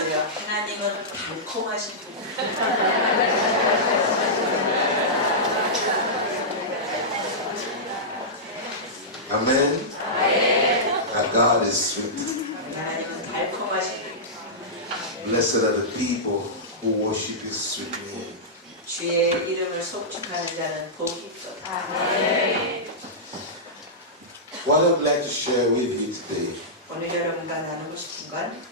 있어요. 하나님은 달콤하신 분. Amen. Our God is sweet. 하나님은 달콤하신 분. Blessed are the people who worship His sweet name. 주의 이름을 속축하는 자는 복이 있도다. What I'd like to share with you today, 오늘 여러분과 나누고 싶은 건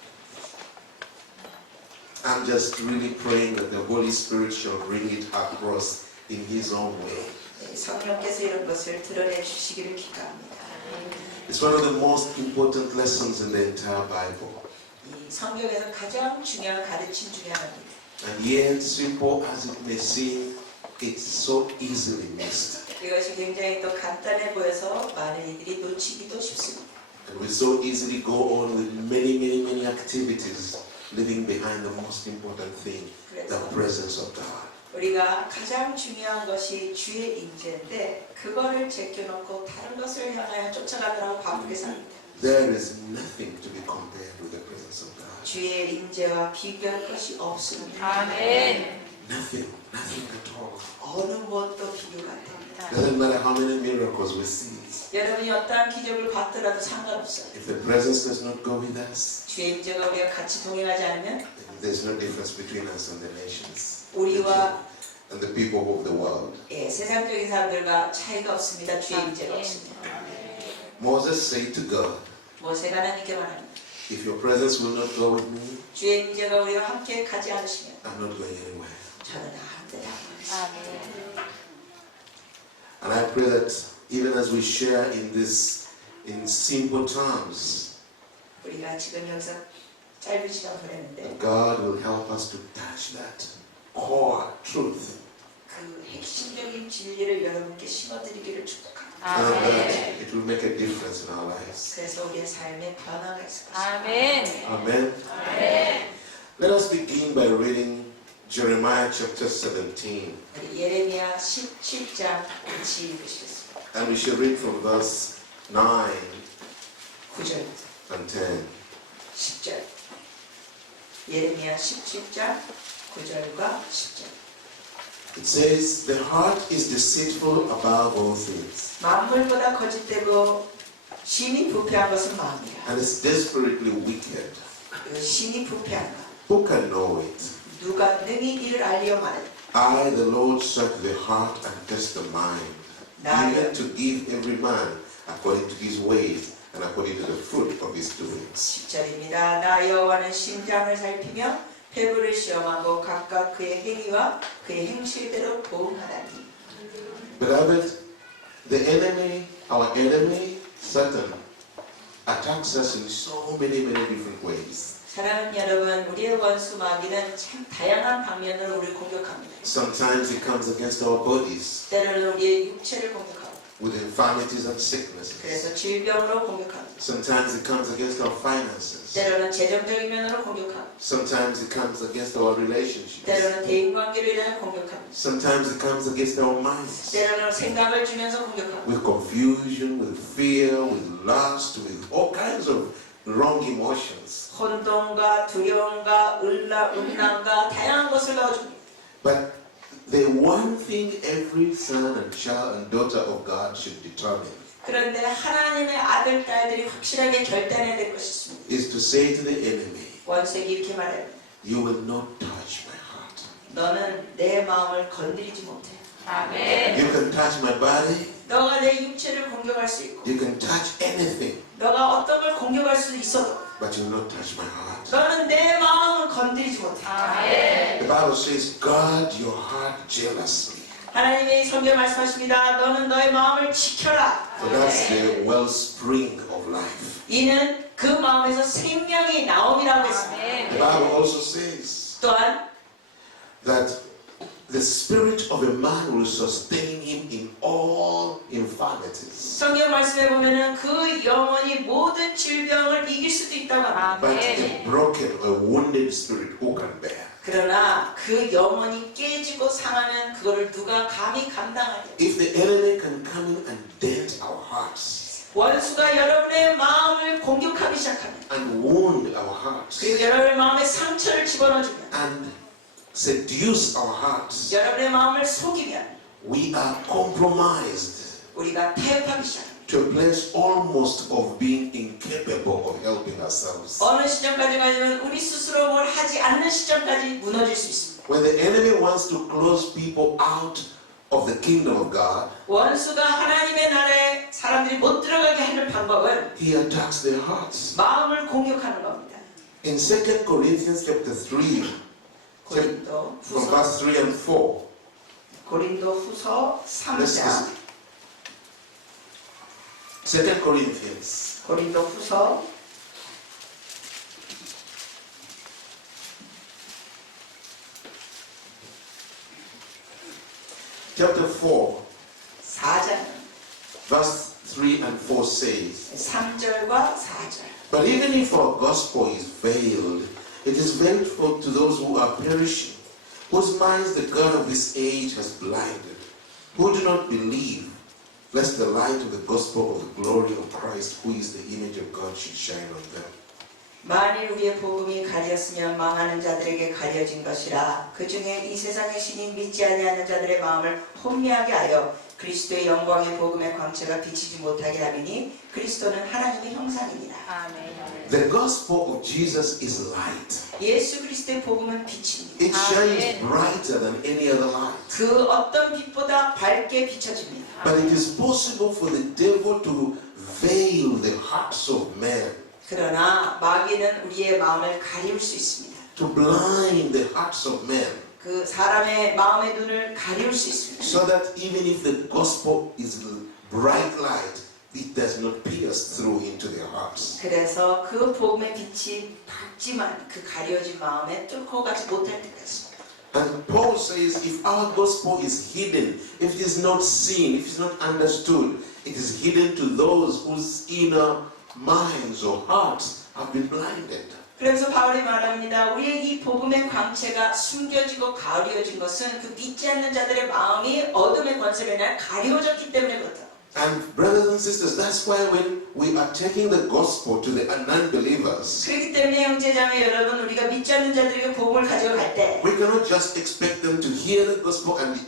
I'm just really praying that the Holy Spirit shall bring it across in His own way. 성령께서 이런 것을 드러내 주시기를 기도합니다. It's one of the most important lessons in the entire Bible. 이 성경에서 가장 중요한 가르침 중에 하나입니다. And yet, simple as it may seem, it's so easily missed. 이것이 굉장히 또 간단해 보여서 많은 이들이 놓치기도 쉽습니다. And we so easily go on with many activities, leaving behind the most important thing, the presence of God. 우리가 가장 중요한 것이 주의 임재인데 그거를 제껴놓고 다른 것을 향하여 쫓아가느라고 바쁘게 삽니다. There is nothing to be compared with the presence of God. 주의 임재와 비교할 것이 없습니다. 아멘. Nothing at all. 어느 무엇도 비교가 안 됩니다. Doesn't matter how many miracles we see. 여러분이 어떠한 기적을 봤더라도 상관없어요. If the presence does not go with us, 주의 임재가 우리가 같이 동행하지 않으면 there's no difference between us and the nations 우리와 and the people of the world. 세상적인 사람들과 차이가 없습니다. 주의 임재가 없습니다. Moses said to God, 모세가 하나님께 말합니다. if your presence will not go with me, 주의 임재가 우리와 함께 가지 않으시면 I'm not going anywhere. 저는 아무 데나 아멘. And I pray that even as we share in this, in simple terms, 우리가 지금 여기서 짧은 시간 보냈는데 that God will help us to touch that core truth. 그 핵심적인 진리를 여러분께 심어드리기를 축복합니다. And 아멘. that it will make a difference in our lives. 그래서 우리의 삶에 변화가 있을 것입니다. 아멘. Amen. 아멘. Let us begin by reading Jeremiah chapter 17. 우리 예레미야 17장 같이 읽으시겠습니다. And we shall read from verse 9 9절, and 10. 10절. 예레미야 17장 9절과 10절. It says, the heart is deceitful above all things, 만물보다 거짓되고 심히 부패한 것은 마음이야. and is desperately wicked. 그 심히 부패한가. Who can know it? 누가 능히 이를 알리어 말해. I, the Lord, search the heart and test the mind, even to give every man according to his ways and according to the fruit of his doings. 10절입니다. 나 여호와는 심장을 살피며 배부를 시험하고 각각 그의 행위와 그의 행실대로 보응하라니. Beloved, the enemy, our enemy, Satan, attacks us in so many different ways. 사랑하는 여러분, 우리의 원수 마귀는 참 다양한 방면으로 우리를 공격합니다. Sometimes it comes against our bodies 때로는 우리의 육체를 공격하고, with infirmities and sicknesses. 그래서 질병으로 공격합니다. Sometimes it comes against our finances. 때로는 재정적인 면으로 공격하고, Sometimes it comes against our relationships. 때로는 대인관계로 인하여 공격합니다. Sometimes it comes against our minds. 때로는 생각을 주면서 공격합니다. With confusion, with fear, with lust, with all kinds of wrong emotions. 혼돈과 두려움과 음란과 다양한 것을 넣어줍니다. But the one thing every son and child and daughter of God should determine 그런데 하나님의 아들, 딸들이 확실하게 결단해야 될 것이 있습니다. is to say to the enemy, 원색이 이렇게 말합니다. you will not touch my heart. 너는 내 마음을 건드리지 못해. 아멘. You can touch my body, 너가 내 육체를 공격할 수 있고, you can touch anything, 너가 어떤 걸 공격할 수 있어도 but you will not touch my heart. 너는 내 마음을 건드리지 못해. 아멘. The Bible says, guard your heart jealously. 하나님의 성경 말씀하십니다. 너는 너의 마음을 지켜라. For that's the wellspring of life. 이는 그 마음에서 생명이 나옴이라고 했습니다. The Bible also says 또한 that the spirit of a man will sustain him in all infirmities. 성경 말씀에 보면은 그 영혼이 모든 질병을 이길 수도 있다고 합니다. But 아멘. a broken, a wounded spirit, who can bear? 그러나 그 영혼이 깨지고 상하면 그거를 누가 감히 감당하냐? If the enemy can come in and dent our hearts, 원수가 여러분의 마음을 공격하기 시작하면 and wound our hearts 그리고 여러분의 마음에 상처를 집어넣어주면 and seduce our hearts, 여러분의 마음을 속이면 we are compromised 우리가 타협하기 시작합니다. to a place almost of being incapable of helping ourselves. 어느 시점까지 가면 우리 스스로 뭘 하지 않는 시점까지 무너질 수 있습니다. When the enemy wants to close people out of the kingdom of God, 원수가 하나님의 나라에 사람들이 못 들어가게 하는 방법은 he attacks their hearts. 마음을 공격하는 겁니다. In 2 Corinthians chapter 3, 고린도 from 후서 verse 3 and 4, 고린도 후서 let's 3장 listen. 2 Corinthians 고린도 후서 chapter 4, 4장 verse 3 and 4 says, 3절과 4절 But even if our gospel is veiled, it is veiled to those who are perishing, whose minds the God of this age has blinded, who do not believe, lest the light of the gospel of the glory of Christ, who is the image of God, should shine on them. 만일 우리의 복음이 가렸으면 망하는 자들에게 가려진 것이라 그 중에 이 세상의 신이 믿지 아니하는 자들의 마음을 혼미하게 하여 그리스도의 영광의 복음의 광채가 비치지 못하게 하리니 그리스도는 하나님의 형상입니다. 아멘. The gospel of Jesus is light. 예수 그리스도의 복음은 빛입니다. It shines brighter than any other light. 그 어떤 빛보다 밝게 비춰집니다. But it is possible for the devil to veil the hearts of men, 그러나 마귀는 우리의 마음을 가리울 수 있습니다. to blind the hearts of men, 그 사람의 마음의 눈을 가리울 수 있습니다. so that even if the gospel is bright light, it does not pierce through into their hearts. 그래서 그 복음의 빛이 밝지만 그 가려진 마음에 뚫고 가지 못할 때까지. And Paul says, if our gospel is hidden, if it is not seen, if it is not understood, it is hidden to those whose inner minds or hearts have been blinded. 그래서 바울이 말합니다. 우리의 이 복음의 광채가 숨겨지고 가려진 것은 그 믿지 않는 자들의 마음이 어둠의 권세로 인해 가려졌기 때문에 그렇다. And brothers and sisters, that's why when we are taking the gospel to the non-believers, 그렇기 때문에 형제자매 여러분 우리가 믿지 않는 자들에게 복음을 가져갈 때 we cannot just expect them to hear the gospel and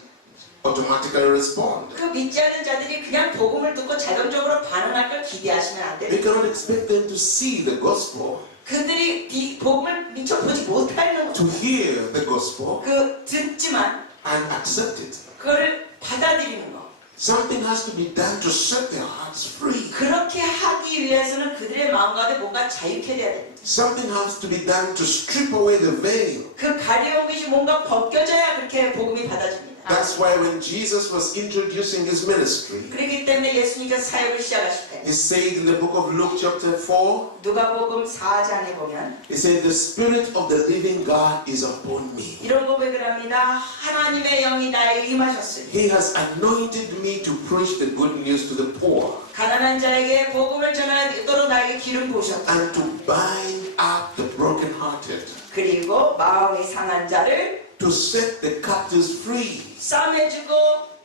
automatically respond. 그 믿지 않는 자들이 그냥 복음을 듣고 자동적으로 반응할 걸 기대하시면 안 We 됩니다. cannot expect them to see the gospel, 그들이 이 복음을 미처 보지 못하는 to 거죠. hear the gospel 그 듣지만 and accept it. 그걸 받아들이는 거. Something has to be done to set their hearts free. 그렇게 하기 위해서는 그들의 마음 가운데 뭔가 자유케 돼야 됩니다. Something has to be done to strip away the veil. 그 가려운 빛이 뭔가 벗겨져야 그렇게 복음이 받아집니다. That's why when Jesus was introducing his ministry, 그렇기 때문에 예수님께서 사역을 시작하실 때 he said in the book of Luke chapter 4, 누가복음 4장에 보면 he said, the Spirit of the living God is upon me. 이런 고백을 합니다. 하나님의 영이 나에게 임하셨으니 He has anointed me to preach the good news to the poor 가난한 자에게 복음을 전하도록 나에게 기름 부으셨다. and to bind up the brokenhearted, 그리고 마음이 상한 자를 to set the captives free, 싸매주고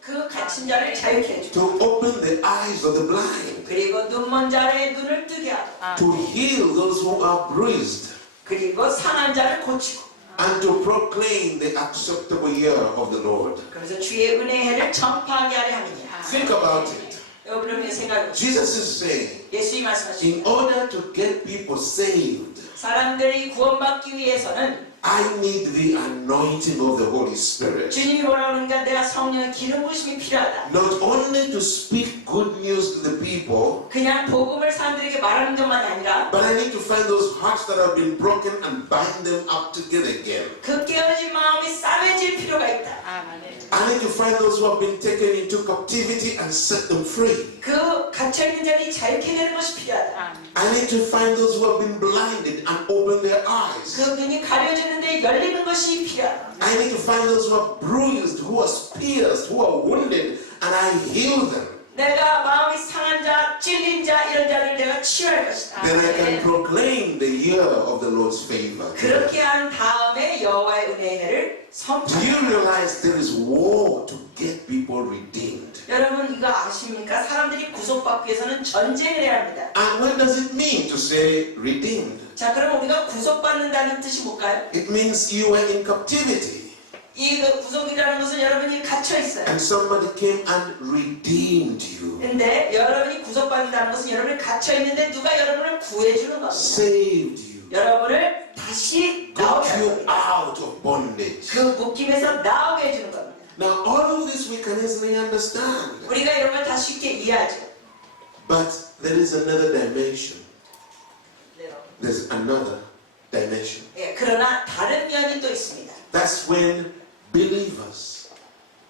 그 갇힌 자를 자유케 해주고 to open the eyes of the blind, 그리고 눈먼 자의 눈을 뜨게 하고 to heal those who are bruised, 그리고 상한 자를 고치고 and to proclaim the acceptable year of the Lord. 그래서 주의 은혜의 해를 전파하게 하려 함이니라. Think about it. 여러분의 생각을 Jesus is saying, 예수님이 말씀하십니다. in order to get people saved, 사람들이 구원받기 위해서는 I need the anointing of the Holy Spirit. 주님이 뭐라고 하는가 내가 성령의 기름 부으심이 필요하다. Not only to speak good news to the people, 그냥 복음을 사람들에게 말하는 것만이 아니라 but I need to find those hearts that have been broken and bind them up together again. 그 깨어진 마음이 싸매질 필요가 있다. 아멘. I need to find those who have been taken into captivity and set them free. 그 갇혀있는 자들이 자유케 되는 것이 필요하다. 아멘. I need to find those who have been blinded and open their eyes. 그 눈이 가려지는데 열리는 것이 필요하다. I need to find those who are bruised, who are pierced, who are wounded, and I heal them. 내가 마음이 상한 자, 찔린 자 이런 자를 내가 치유할 것이다. Then I can proclaim the year of the Lord's favor. 그렇게 한 다음에 여호와의 은혜의 해를 Do you 선포합니다. realize there is war to get people redeemed? 여러분 이거 아십니까? 사람들이 구속받기 위해서는 전쟁을 해야 합니다. And what does it mean to say redeemed? 자, 그럼 우리가 구속받는다는 뜻이 뭘까요? It means you were in captivity 이 구속이라는 것은 여러분이 갇혀 있어요. and somebody came and redeemed you, 근데 여러분이 구속받는다는 것은 여러분이 갇혀 있는데 누가 여러분을 구해주는 겁니다. saved you, 여러분을 다시 나오게 got 하는 you 겁니다. out of bondage. 그 묶임에서 나오게 해주는 겁니다. Now all of this we can easily understand. 우리가 이런 걸 다 쉽게 이해하죠. But there is another dimension. There's another dimension. 예, 그러나 다른 면이 또 있습니다. That's when believers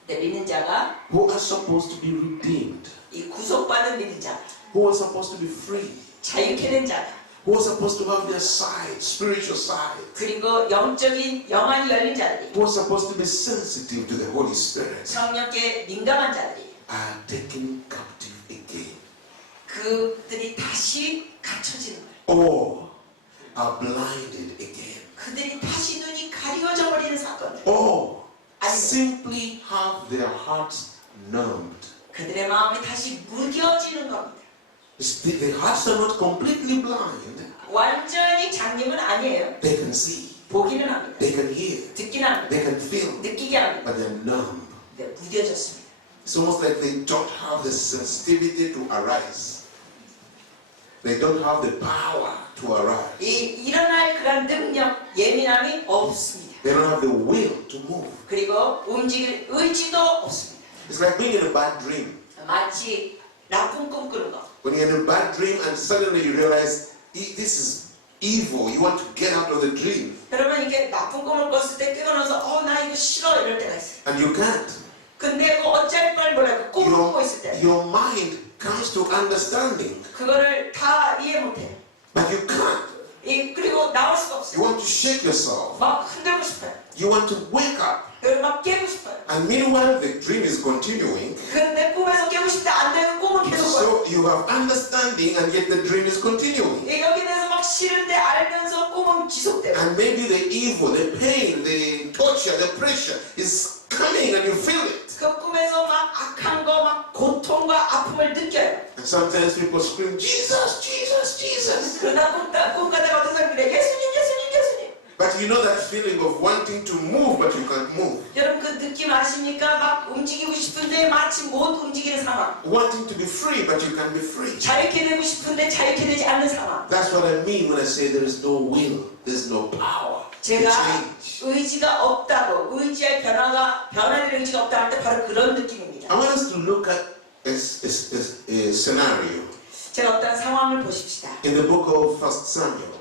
네, 믿는 자가 who are supposed to be redeemed, 이 구속받은 믿는 자, who are supposed to be free, 자유케 된 자가 who are supposed to have their side, spiritual side, 그리고 영적인 영안이 열린 자들이 who are supposed to be sensitive to the Holy Spirit, 성령께 민감한 자들이 are taken captive again, 그들이 다시 갇혀지는 거예요. or are blinded again, 그들이 다시 눈이 가려져 버리는 사건들. or 아니, simply have their hearts numbed. 그들의 마음이 다시 무뎌지는 겁니다. The hearts are not completely blind. 완전히 장님은 아니에요. They can see, 보기는 합니다. they can hear, 듣기는 합니다. they can feel, 느끼게 합니다. but they're numb. 네, 무뎌졌습니다. It's almost like they don't have the sensitivity to arise. They don't have the power to arise. 일어날 그런 능력, 예민함이 없습니다. They don't have the will to move. 그리고 움직일 의지도 없습니다. It's like being in a bad dream. 마치 나쁜 꿈 꾸는 거. When you're in a bad dream and suddenly you realize this is evil, you want to get out of the dream 여러분 이게 나쁜 꿈을 꿨을 때 깨어나서 나 이거 싫어 이럴 때가 있어요. and you can't. 근데 그 어쩔 걸 몰라요. 그 꿈을 꾸고 있을 때 Your mind comes to understanding, 그거를 다 이해 못해요. but you can't. 그리고 나올 수가 You 없어요. want to shake yourself. 막 흔들고 싶어요. You want to wake up. 그리고 막 깨고 싶어요. And meanwhile, the dream is continuing. 근데 꿈에서 깨고 싶다 안 되는 꿈은 계속 꿔요. So you have understanding and yet the dream is continuing. 여기 대해서 막 싫은데 알면서 꿈은 지속돼요. And maybe the evil, the pain, the torture, the pressure is coming and you feel it. 그 꿈에서 막 악한 거, 막 고통과 아픔을 느껴요. And sometimes people scream, Jesus, Jesus, Jesus. 그러다 꿈 가다가 어떤 사람이 그래, 예수님, 예수님, 예수님. But you know that feeling of wanting to move but you can't move. 여러분 그 느낌 아십니까? 막 움직이고 싶은데 마치 못 움직이는 상황. Wanting to be free but you can't be free. 자유케 되고 싶은데 자유케 되지 않는 상황. That's what I mean when I say there is no will, there's no power to 제가 change. 의지가 없다고, 의지의 변화될 의지가 없다 할 때 바로 그런 느낌입니다. I want us to look at a scenario 제가 어떤 상황을 보십시다. in the book of 1 Samuel.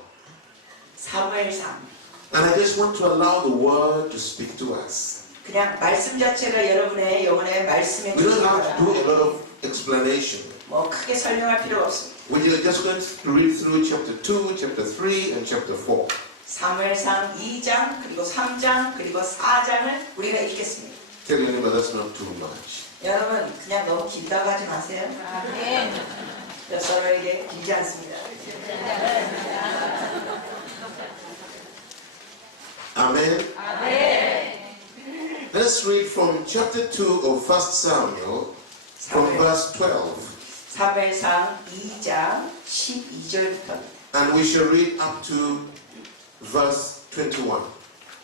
사무엘상. And I just want to allow the word to speak to us. 그냥 말씀 자체가 여러분의 영혼의 말씀에 We don't have to do 주시는 a lot of explanation. 뭐 크게 설명할 필요가 없습니다. We're just going to read through chapter 2, chapter 3, and chapter 4. 사무엘상 2장 그리고 3장 그리고 4장을 우리가 읽겠습니다. Tell your neighbor that's not too much. 여러분 그냥 너무 길다고 하지 마세요. 서로에게 길지 않습니다. Amen. Let's read from chapter 2 of 1 Samuel from verse 12. 사무엘상 2장 12절부터 And we shall read up to verse 21.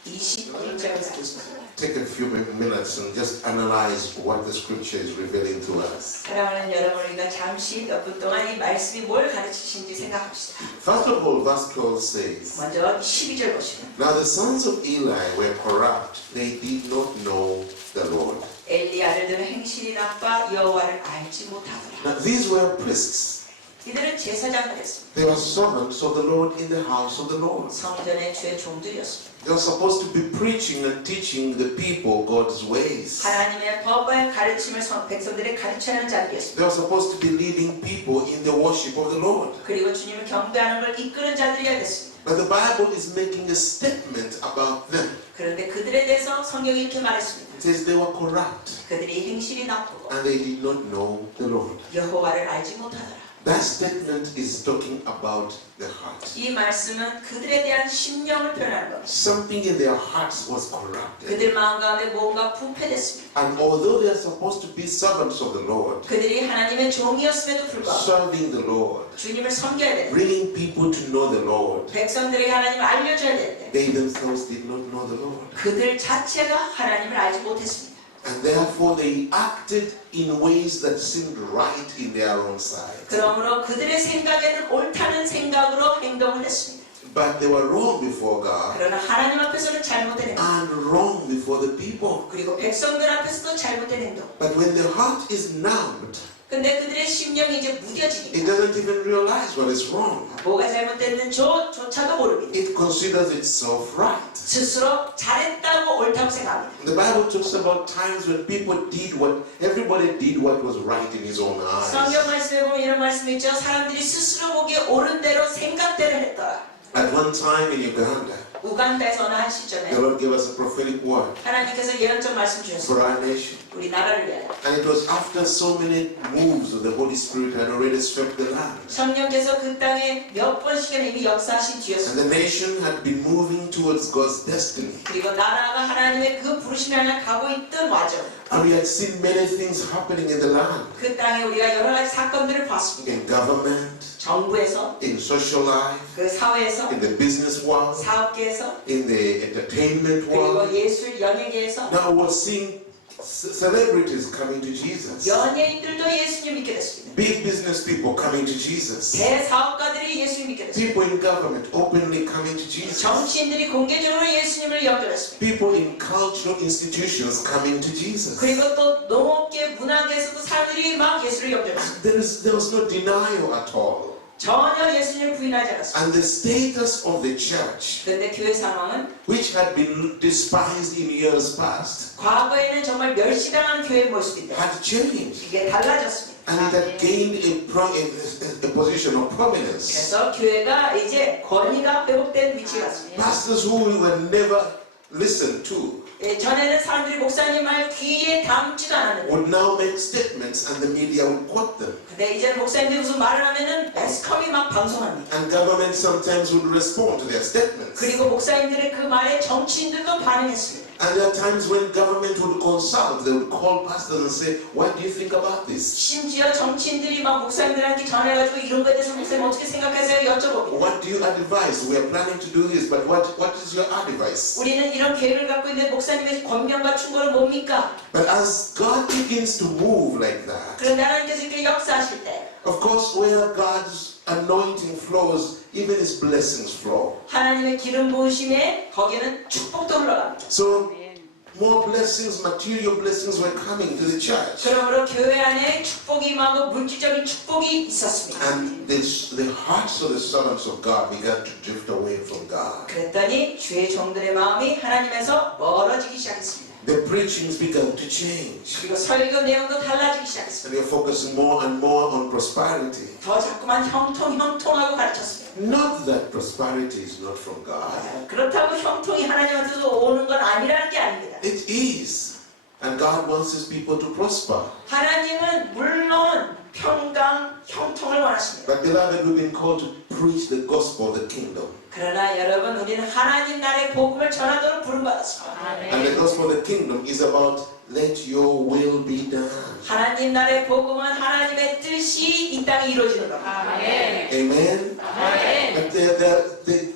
21절까지. Just take a few minutes and just analyze what the scripture is revealing to us. 사랑하는 여러분, 우리가 잠시 몇 분 동안 이 말씀이 뭘 가르치신지 생각합시다. First of all, verse 12 says, 먼저 12절 보시면 Now the sons of Eli were corrupt. They did not know the Lord. 엘리 아들들은 행실이 나빠 여호와를 알지 못하더라. Now these were priests. 이들은 제사장을 했습니다. They were servants of the Lord in the house of the Lord. 성전의 주의 종들이었습니다. They were supposed to be preaching and teaching the people God's ways. 하나님의 법의 가르침을 백성들에 가르쳐야 하는 자들이었습니다. They were supposed to be leading people in the worship of the Lord. 그리고 주님을 경배하는 걸 이끄는 자들이어야 됐습니다. But the Bible is making a statement about them. 그런데 그들에 대해서 성경이 이렇게 말했습니다. It says they were corrupt 그들이 행실이 나쁘고 and they did not know the Lord. 여호와를 알지 못하더라. That statement is talking about the heart. 이 말씀은 그들에 대한 심령을 표현하는 겁니다. Something in their hearts was corrupted. 그들 마음 가운데 뭔가 부패됐습니다. And although they are supposed to be servants of the Lord, 그들이 하나님의 종이었음에도 불구하고 serving the Lord, 주님을 섬겨야 되는데 bringing people to know the Lord, 백성들에게 하나님을 알려줘야 되는데 they themselves did not know the Lord. 그들 자체가 하나님을 알지 못했습니다. And therefore they acted in ways that seemed right in their own sight. 그러므로 그들의 생각에는 옳다는 생각으로 행동을 했습니다. But they were wrong before God 그러나 하나님 앞에서는 잘못된 행동, and wrong before the people. 그리고 백성들 앞에서도 잘못된 행동. But when the heart is numbed, 근데 그들의 심령이 이제 it 무뎌지니까 doesn't even realize what is wrong. 뭐가 잘못됐는 조차도 모릅니다. It considers itself right. 스스로 잘했다고 옳다고 생각합니다. The Bible talks about times when everybody did what was right in his own 성경 eyes. 말씀에 보면 이런 말씀이 있죠. 사람들이 스스로 보기에 옳은 대로 생각대로 했더라. At one time in Uganda, 우간다에서 어느 한 the 시점에 Lord gave us a prophetic word 하나님께서 예언적 말씀 for 주셨습니다. our nation. 우리 나라를 위하여. And it was after so many moves of the Holy Spirit had already swept the land. 성령께서 그 땅에 몇 번씩이나 이미 역사하신 And 뒤였습니다. the nation had been moving towards God's destiny. 그리고 나라가 하나님의 그 부르심을 향해 가고 있던 와중 And we had seen many things happening in the land. 그 땅에 우리가 여러 가지 사건들을 봤습니다. In government, 정부에서, in social life, 그 사회에서, in the business world, 사업계에서, in the entertainment world. 그리고 예술 연예계에서 Now we're seeing celebrities coming to Jesus. 연예인들도 예수님 믿게 됐습니다. Big business people coming to Jesus. 대사업가들이 예수님 믿게 됐습니다. People in government openly coming to Jesus. 정치인들이 공개적으로 예수님을 영접했습니다. People in cultural institutions coming to Jesus. 그리고 또 농업계, 문화계에서도 사람들이 막 예수를 영접했습니다. There was no denial at all. 전혀 예수님을 부인하지 않았습니다. And the status of the church, 그런데 교회 상황은 which had been despised in years past, 과거에는 정말 멸시당하는 교회의 모습인데 had changed. 이게 달라졌습니다. And it had gained a position of prominence. 그래서 교회가 이제 권위가 회복된 위치에 갔습니다. Pastors who were never listened to 전에는 사람들이 목사님 말 귀에 담지도 않았는데 would now make statements and the media would quote them. 근데 이제 목사님들이 무슨 말을 하면은 매스컴이 막 방송합니다. And government sometimes would respond to their statements. 그리고 목사님들의 그 말에 정치인들도 반응했습니다. And there are times when government would consult, they would call pastors and say, what do you think about this? 심지어 정치인들이 막 목사님들한테 전해가지고 이런 거에 대해서 목사님 어떻게 생각하세요? 여쭤봅니다. What do you advise? We are planning to do this, but what is your advice? 우리는 이런 계획을 갖고 있는데 목사님의 권면과 충고는 뭡니까? But as God begins to move like that, 그런데 하나님께서 이렇게 역사하실 때 of course, where God's anointing flows, even His blessings flow. 하나님의 기름 부으심에 거기에는 축복도 흘러갑니다. So, more blessings, material blessings were coming to the church. 그러므로 교회 안에 축복이 임하고 물질적인 축복이 있었습니다. And the hearts of the servants of God began to drift away from God. 그랬더니 주의 종들의 마음이 하나님에서 멀어지기 시작했습니다. The preachings began to change. 그리고 설교 내용도 달라지기 시작했습니다. And they're focusing more and more on prosperity. 더 자꾸만 형통하고 가르쳤습니다. Not that prosperity is not from God. 그렇다고 형통이 하나님한테서 오는 건 아니라는 게 아닙니다. It is. And God wants His people to prosper. 하나님은 물론 평강, 형통을 원하십니다. But beloved, we've been called to preach the gospel of the kingdom. 그러나 여러분, 우리는 하나님 나라의 복음을 전하도록 부름받았습니다. And the gospel of the kingdom is about let your will be done. 하나님 나라의 복음은 하나님의 뜻이 이 땅에 이루어지는 겁니다. Amen? But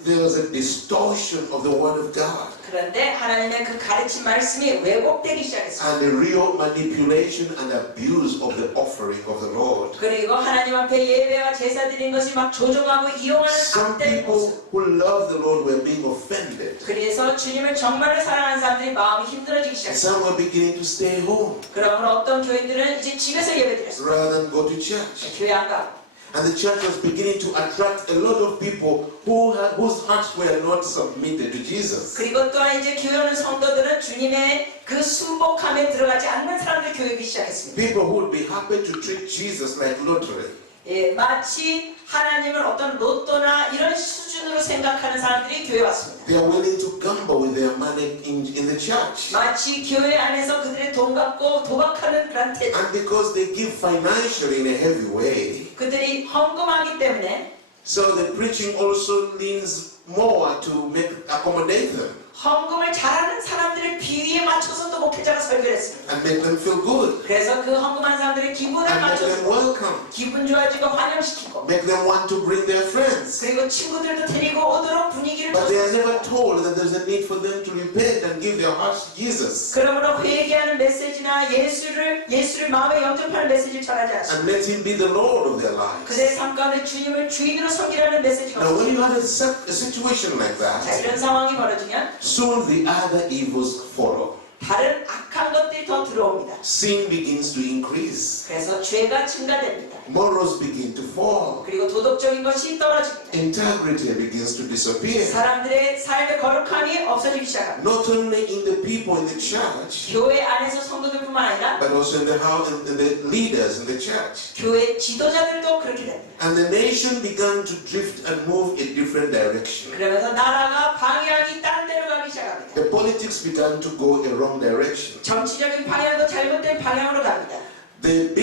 there was a distortion of the word of God. 그런데 하나님의 그 가르친 말씀이 왜곡되기 시작했습니다. And the real manipulation and abuse of the offering of the Lord. 그리고 하나님 앞에 예배와 제사 드린 것이 막 조종하고 이용하는 Some 악된 모습. people who love the Lord were being offended. 그래서 주님을 정말로 사랑하는 사람들이 마음이 힘들어지기 And 시작했습니다. some were beginning to stay home 그러므로 어떤 교인들은 이제 집에서 예배 드렸습니다. rather than go to church. 교회 안 가고. And the church was beginning to attract a lot of people whose hearts were not submitted to Jesus. 그리고 또한 이제 교회 오는 성도들은 주님의 그 순복함에 들어가지 않는 사람들 교육이 시작했습니다. People who would be happy to treat Jesus like lottery. 마치 하나님을 어떤 로또나 이런 수준으로 생각하는 사람들이 교회에 왔습니다. They are willing to gamble with their money in the church. 마치 교회 안에서 그들의 돈 갖고 도박하는 그런 태도. And because they give financially in a heavy way, 그들이 헌금하기 때문에 so the preaching also leans more to accommodate them 헌금을 잘하는 사람들의 비위에 맞춰서 또 목회자가 설교를 했습니다. and make them feel good 그래서 그 헌금한 사람들의 기분을 and make them 맞춰서 welcome, 기분 좋아지고 환영시키고 make them want to bring their friends. 그리고 친구들도 데리고 오도록 분위기를 But they are never 줬습니다. told that there's a need for them to repent and give their hearts to Jesus 그러므로 회개하는 메시지나 예수를 마음에 영접하는 메시지를 전하지 않습니다. and let Him be the Lord of their lives. 그들의 삶 가운데 주님을 주인으로 섬기라는 메시지가 Now, when you 없습니다. have a situation like 자, that, 이런 상황이 벌어지면 soon the other evils follow. 다른 악한 것들이 더 들어옵니다. Sin begins to increase. 그래서 죄가 증가됩니다. Morals begin to fall. 그리고 도덕적인 것이 떨어집니다. Integrity begins to disappear. 사람들의 삶의 거룩함이 없어지기 시작합니다. Not only in the people in the church, 교회 안에서 성도들뿐만 아니라 but also in the house, in the leaders in the church. 교회 지도자들도 그렇게 됩니다. And the nation began to drift and move in different direction. 그러면서 나라가 방향이 딴 데로 가기 시작합니다. The politics began to go a wrong direction. 정치적인 방향도 잘못된 방향으로 갑니다. The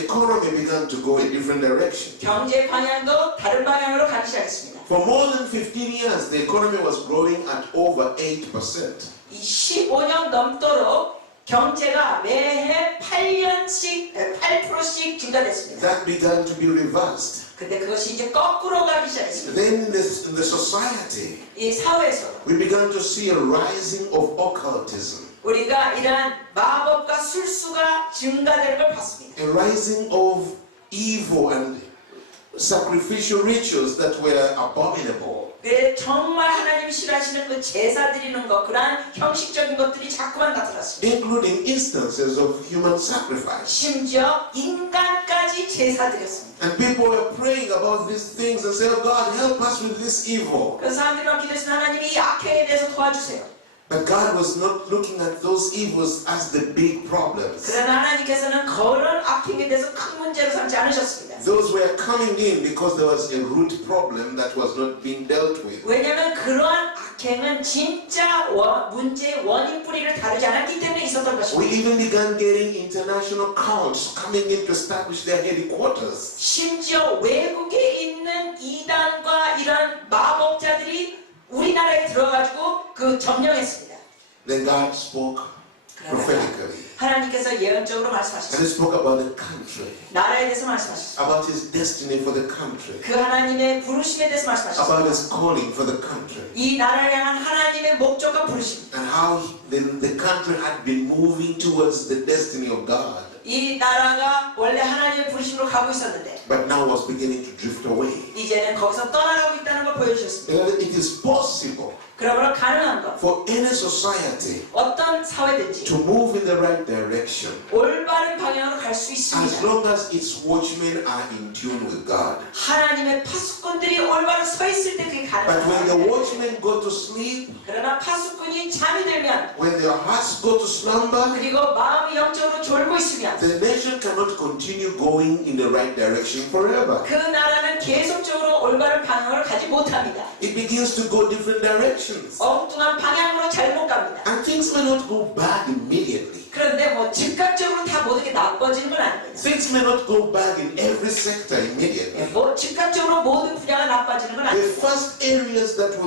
economy began to go a different direction. 경제 방향도 다른 방향으로 가기 시작했습니다. For more than 15 years, the economy was growing at over 8%. 이 15년 넘도록 경제가 매해 8%씩 증가됐습니다. That began to be reversed. 근데 그것이 이제 거꾸로 가기 시작했습니다. Then in the society, 이 사회에서 we began to see a rising of occultism, 우리가 이러한 마법과 술수가 증가되는 걸 봤습니다. a rising of evil and sacrificial rituals that were abominable. 정말 하나님 싫어하시는 그 제사 드리는 것, 그러한 형식적인 것들이 자꾸만 나타났습니다. Including instances of human sacrifice. 심지어 인간까지 제사 드렸습니다. And people were praying about these things and saying, oh God, help us with this evil. 그 사람들이 막 기도했으면 하나님이 이 악행에 대해서 도와주세요. But God was not looking at those evils as the big problems. 그러나 하나님께서는 그런 악행에 대해서 큰 문제로 삼지 않으셨습니다. Those were coming in because there was a root problem that was not being dealt with. 왜냐하면 그러한 악행은 진짜 문제의 원인 뿌리를 다루지 않았기 때문에 있었던 We 것입니다. even began getting international cults coming in to establish their headquarters. 심지어 외국에 있는 이단과 이런 마법자들이 우리나라에 들어가지고 그 점령했습니다. Then God spoke prophetically. 하나님께서 예언적으로 And 말씀하셨습니다. He spoke about the country, 나라에 대해서 말씀하셨습니다. about His destiny for the country, 그 하나님의 부르심에 대해서 말씀하셨습니다. about His calling for the country, 이 나라를 향한 하나님의 목적과 부르심, and how the country had been moving towards the destiny of God, 이 나라가 원래 하나님의 부르심으로 가고 있었는데 but now was beginning to drift away. 이제는 거기서 떠나가고 있다는 걸 보여주셨습니다. It is possible 그러므로 가능한 것, for any society 어떤 사회든지 to move in the right direction 올바른 방향으로 갈 수 as 있습니다. long as its watchmen are in tune with God. 하나님의 파수꾼들이 올바로 서 있을 때 그게 But when the 가능합니다. watchmen go to sleep, 그러나 파수꾼이 잠이 들면 when their hearts go to slumber, 그리고 마음이 영적으로 졸고 있으면 the nation cannot continue going in the right direction forever. 그 나라는 계속적으로 올바른 방향으로 가지 못합니다. It begins to go different directions. 엉뚱한 방향으로 잘못 갑니다. And things may not go bad immediately. 그런데 뭐 즉각적으로 다 모든 게 나빠지는 건 아닙니다. Things may not go bad in every sector immediately. 뭐 즉각적으로 모든 분야가 나빠지는 건 The 아닙니다. first areas that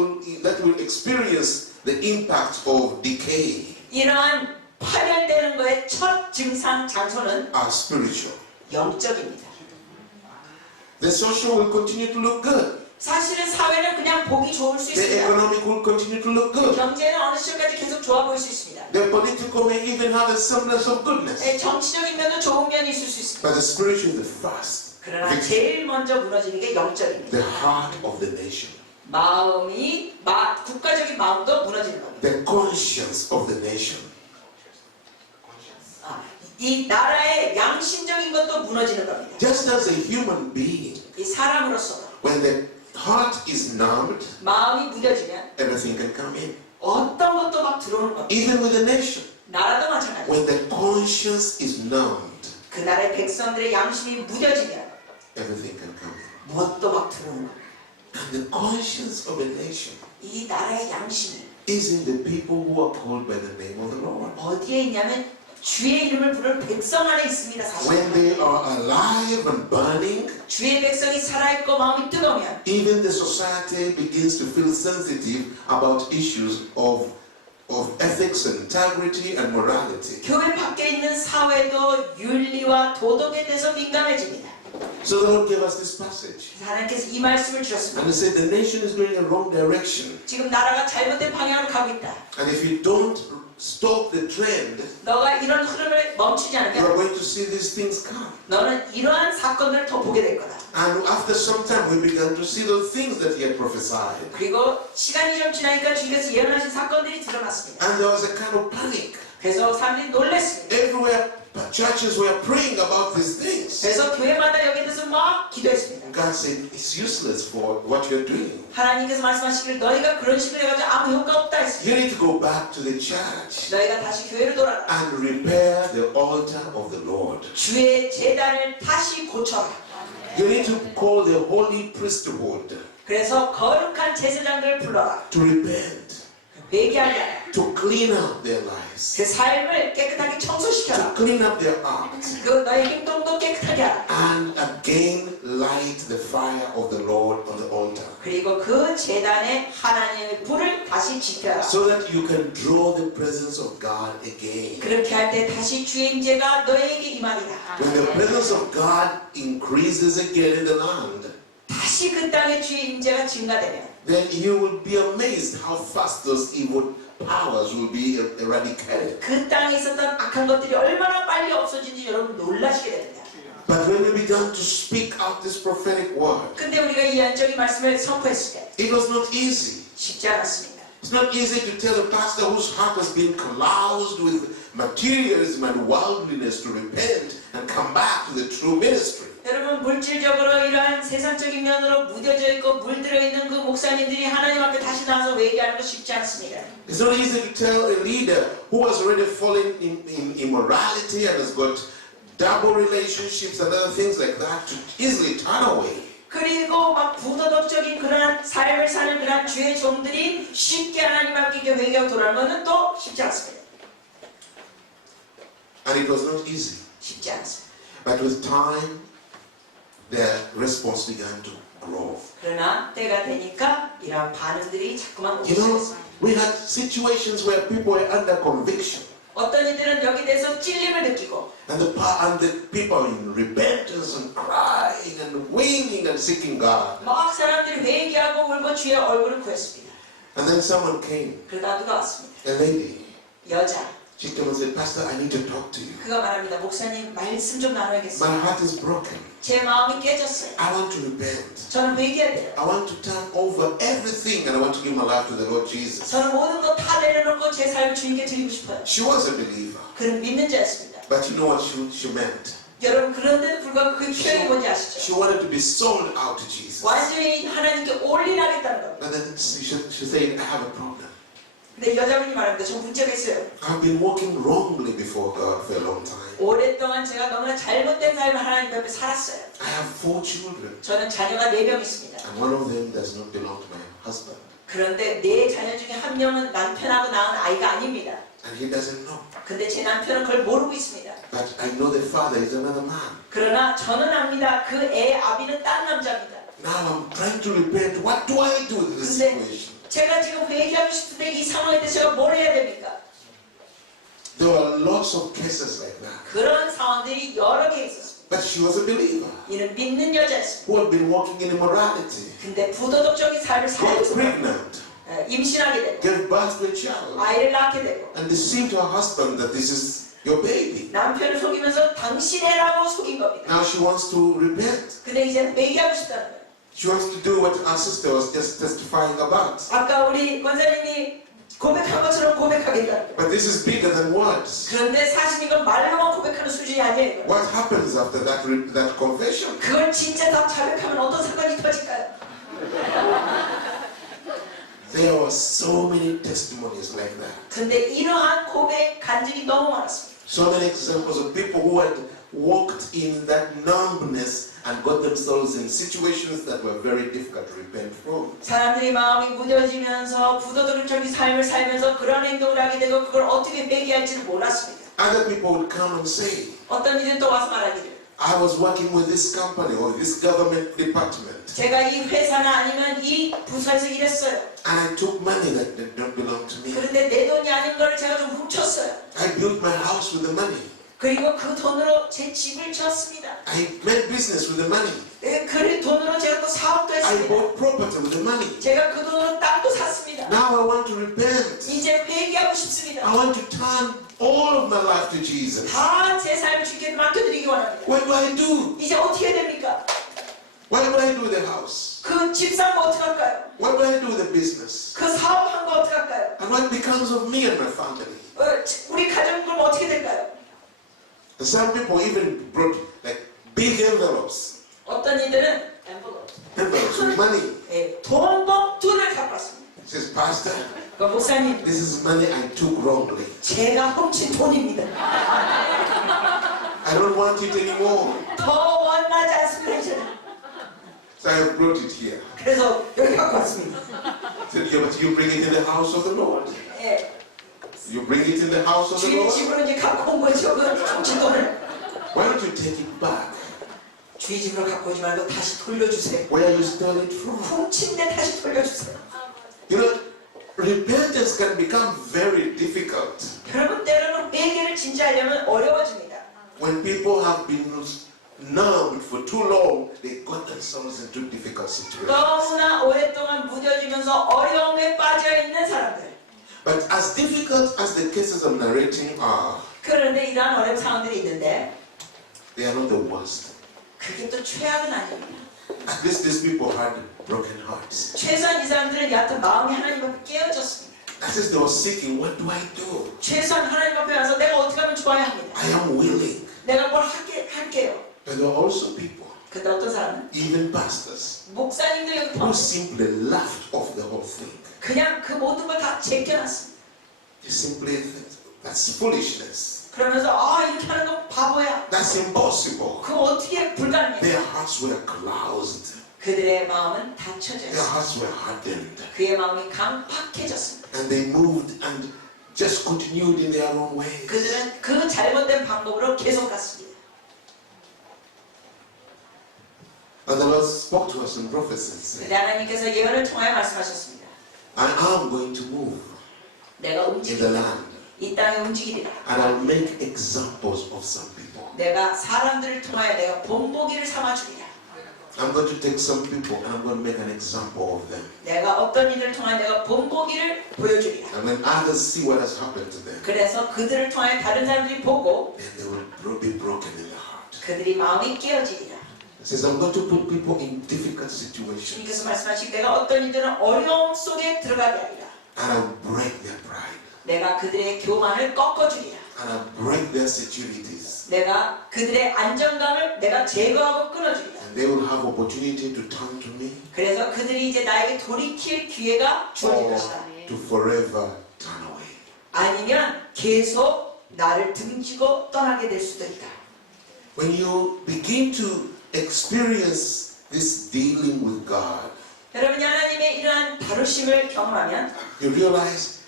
will experience the impact of decay 이러한 파멸되는 거의 첫 증상 장소는 are spiritual. 영적입니다. The social will continue to look good. 사실은 사회는 그냥 보기 좋을 수 The 있습니다. economic will continue to look good. 경제는 어느 시점까지 계속 좋아 보일 수 있습니다. The political may even have a semblance of goodness. 정치적인 면도 좋은 면이 있을 수 있습니다. But the spiritual is the first. 그러나 제일 먼저 무너지는 게 영적입니다. The heart of the nation. 국가적인 마음도 무너지는 겁니다. The conscience of the nation. 이 나라의 양심적인 것도 무너지는 겁니다. Just as a human being, 이 사람으로서 when the heart is numbed, 마음이 무뎌지면 everything can come in. 어떤 것도 막 들어오는 겁니다. Even with the nation, 나라도 마찬가지입니다. when the conscience is numbed, 그 나라의 백성들의 양심이 무뎌지면 everything can come in. 무엇도 막 들어오는 거예요. And the conscience of a nation 이 나라의 양심이 is in the people who are called by the name of the Lord. 어디에 있냐면 주의 이름을 부르는 백성 안에 있습니다. When 사실 they are alive and burning, 주의 백성이 살아있고 마음이 뜨거우면 even the society begins to feel sensitive about issues of ethics and integrity and morality. 교회 밖에 있는 사회도 윤리와 도덕에 대해서 민감해집니다. So the Lord gave us this passage. 하나님께서 이 말씀을 주셨습니다. And He said the nation is going in the wrong direction. 지금 나라가 잘못된 방향으로 가고 있다. And if you don't stop the trend, 너가 이런 흐름을 멈추지 you are 않으면 going to see these things come. 너는 이러한 사건들을 더 보게 될 거다. And after some time, we began to see those things that He had prophesied. 그리고 시간이 좀 지나니까 주님께서 예언하신 사건들이 드러났습니다. And there was a kind of panic. 그래서 사람들이 놀랐습니다. Everywhere, churches were praying about these things. 그래서 교회마다 여기에 대해서 막 기도했습니다. God said, it's useless for what you're doing. 하나님께서 말씀하시길 너희가 그런 식으로 해가지고 아무 효과 없다 했습니다. You need to go back to the church 너희가 다시 교회로 돌아라. and repair the altar of the Lord. 주의 제단을 다시 고쳐라. You need to call the holy priesthood 그래서 거룩한 제사장들을 불러라. to repent, 회개하게 하라. to clean up their lives, 그 삶을 깨끗하게 to 청소시켜라. clean up their hearts, 그 너의 행동도 깨끗하게 하라. and again light the fire of the Lord on the altar, 그리고 그 제단에 하나님의 불을 다시 지펴라. so that you can draw the presence of God again. 그렇게 할 때 다시 주의 임재가 너에게 임하리라. When the presence of God increases again in the land, 다시 그 땅에 주의 임재가 증가되면 then you will be amazed how fast those evil powers will be eradicated. 그 땅에 있었던 악한 것들이 얼마나 빨리 없어진지 여러분 놀라시게 됩니다. But when we began to speak out this prophetic word, 근데 우리가 이 안적인 말씀을 선포했을 때 it was not easy. 쉽지 않았습니다. It's not easy to tell a pastor whose heart has been caroused with materialism and worldliness to repent and come back to the true ministry. 여러분 물질적으로 이러한 세상적인 면으로 무뎌져 있고 물들어 있는 그 목사님들이 하나님 앞에 다시 나와서 회개하는 거 쉽지 않습니다. It's not easy to tell a leader who has already fallen in immorality and has got double relationships and other things like that to easily turn away. 그리고 막 부도덕적인 그러한 삶을 사는 그러한 주의 종들이 쉽게 하나님 앞에 회개하고 돌아오는 것은 또 쉽지 않습니다. And it was not easy. 쉽지 않습니다. But with time, their response began to grow. 그러나 때가 되니까 이러한 반응들이 자꾸만 오기 You know, 시작했습니다. we had situations where people were under conviction. 어떤 이들은 여기 대해서 찔림을 느끼고 And the people in repentance and crying and weeping and seeking God. 막 사람들이 회개하고 울고 주의 얼굴을 구했습니다. And then someone came, 그러다 누가 왔습니다. a lady. 여자. She came and said, Pastor, I need to talk to you. 그가 말합니다. 목사님 말씀 좀 나눠야겠어요. My heart is broken. 제 마음이 깨졌어요. I want to repent. 저는 회개해야 돼요. I want to turn over everything and I want to give my life to the Lord Jesus. 저는 모든 거 다 내려놓고 제 삶을 주님께 드리고 싶어요. She was a believer. 그는 믿는 자였습니다. But you know what she meant? 여러분 그런데도 불구하고 그 표현이 뭔지 아시죠? She wanted to be sold out to Jesus. 완전히 하나님께 올인하겠다는 겁니다. And then she said, I have a problem. 근데 여자분이 말합니다. 저 문제가 있어요. I've been walking wrongly before God for a long time. 오랫동안 제가 너무나 잘못된 삶을 하나님 앞에 살았어요. I have 4 children. 저는 자녀가 4명 있습니다. And one of them does not belong to my husband. 그런데 4 자녀 중에 한 명은 남편하고 낳은 아이가 아닙니다. And he doesn't know. 근데 제 남편은 그걸 모르고 있습니다. But I know the father is another man. 그러나 저는 압니다. 그 애 아비는 딴 남자입니다. Now I'm trying to repent. What do I do with this 근데 situation? 제가 지금 회개하고 싶은데 이 상황에 대해서 제가 뭘 해야 됩니까? There were lots of cases like that. 그런 상황들이 여러 개 있었습니다. But she was a believer 이는 믿는 여자였습니다. who had been walking in immorality. 근데 부도덕적인 삶을 Got 살고 있었습니다. pregnant, 임신하게 되고 gave birth to a child, 아이를 낳게 되고 and deceived her husband that this is your baby. 남편을 속이면서 당신애라고 속인 겁니다. Now she wants to repent. 근데 이제 회개하고 싶다는 거예요. She wants to do what our sister was just testifying about. 아까 우리 권사님이 고백한 것처럼 고백하겠다는 거예요. But this is bigger than words. 그런데 사실 이건 말로만 고백하는 수준이 아니에요. What happens after that confession? 그걸 진짜 다 자백하면 어떤 사건이 터질까요? There were so many testimonies like that. 근데 이러한 고백 간증이 너무 많았습니다. So many examples of people who had walked in that numbness and and got themselves in situations that were very difficult to repent from. 사람들이 마음이 무뎌지면서 부도덕을 삶을 살면서 그런 행동을 하게 되고 그걸 어떻게 빼게 할지를 몰랐습니다. Other people would come and say, 어떤 이들은 또 와서 말하기를 I was working with this company or this government department, 제가 이 회사나 아니면 이 부서에서 일했어요. and I took money that did not belong to me. 그런데 내 돈이 아닌 걸 제가 좀 훔쳤어요. I built my house with the money. 그리고 그 돈으로 제 집을 지었습니다. I made business with the money. 그 돈으로 제가 또 사업도 I 했습니다. bought property with the money. 제가 그 돈으로 땅도 샀습니다. Now I want to repent. 이제 회개하고 싶습니다. I want to turn all of my life to Jesus. 다 제 삶을 주께 맡겨드리기 원합니다. What do I do? 이제 어떻게 됩니까? What do I do with the house? 그 집 산 거 어떻게 할까요? What do I do with the business? 그 사업한 거 어떻게 할까요? And what becomes of me and my family? 우리 가정 그럼 어떻게 될까요? And some people even brought like big envelopes 어떤 이들은 with money. 돈 봉투를 갖고 왔습니다. He says, Pastor, 그 목사님, this is money I took wrongly. 제가 훔친 돈입니다. I don't want it anymore. 더 원하지 않습니다. 이제는. So I brought it here. 그래서 여기 갖고 왔습니다. He said, yeah, but you bring it in the house of the Lord. 예, You bring it in the house of the 주인 Lord. 집으로 이제 갖고 온 거죠. 그 훔친 돈을. Why don't you take it back? 주인 집으로 갖고 오지 말고 다시 돌려주세요. Where you stole it from? 훔친 데 다시 돌려주세요. You know, repentance can become very difficult 여러분 때로는 회개를 진짜 하려면 어려워집니다. when people have been numbed for too long. They got themselves into difficult situations. 너무나 오랫동안 무뎌지면서 어려움에 빠져있는 사람들. But as difficult as the cases I'm narrating are, 그런데 이러한 어려운 상황들이 있는데 they are not the worst. 그게 또 최악은 아닙니다. At least these people had broken hearts. 최소한 이 사람들은 여하튼 마음이 하나님 앞에 깨어졌습니다. At least they were seeking, what do I do? 최소한 하나님 앞에 와서 내가 어떻게 하면 좋아야 합니다. I am willing. 내가 뭘 할게요. But there are also people, 근데 어떤 사람은 even pastors, 목사님들 여기 who 보면 simply laughed off the whole thing. 그냥 그 모든 걸 다 제껴놨습니다. They simply think that's foolishness. 그러면서 아 이렇게 하는 건 바보야. That's impossible. 그거 어떻게 불가능해. Their hearts were closed. 그들의 마음은 Their 닫혀졌습니다. hearts were hardened. 그의 마음이 강팍해졌습니다. And they moved and just continued in their own ways. 그들은 그 잘못된 방법으로 계속 갔습니다. And the Lord spoke to us in prophecy and said, 근데 하나님께서 예언을 통하여 말씀하셨습니다. I am going to move 내가 in the 움직이리라. land. 이 땅에 움직이리라. And I'll make examples of some people. 내가 사람들을 통하여 내가 본보기를 삼아주리라. I'm going to take some people and I'm going to make an example of them. 내가 어떤 이들을 통하여 내가 본보기를 보여주리라. And when others see what has happened to them, 그래서 그들을 통하여 다른 사람들이 보고 then they will be broken in the heart. 그들이 마음이 깨어지리라. It says, I'm going to put people in difficult situations 주님께서 말씀하시기 내가 어떤 이들은 어려움 속에 들어가게 하리라. and I'll break their pride 내가 그들의 교만을 꺾어주리라. and I'll break their securities. 내가 그들의 안정감을 내가 제거하고 끊어주리라. And they will have opportunity to turn to me 그래서 그들이 이제 나에게 돌이킬 기회가 주어질 or 것이다. to forever turn away. 아니면 계속 나를 등지고 떠나게 될 수도 있다. When you begin to experience this dealing with God, 여러분이 하나님의 이러한 다루심을 경험하면 you realize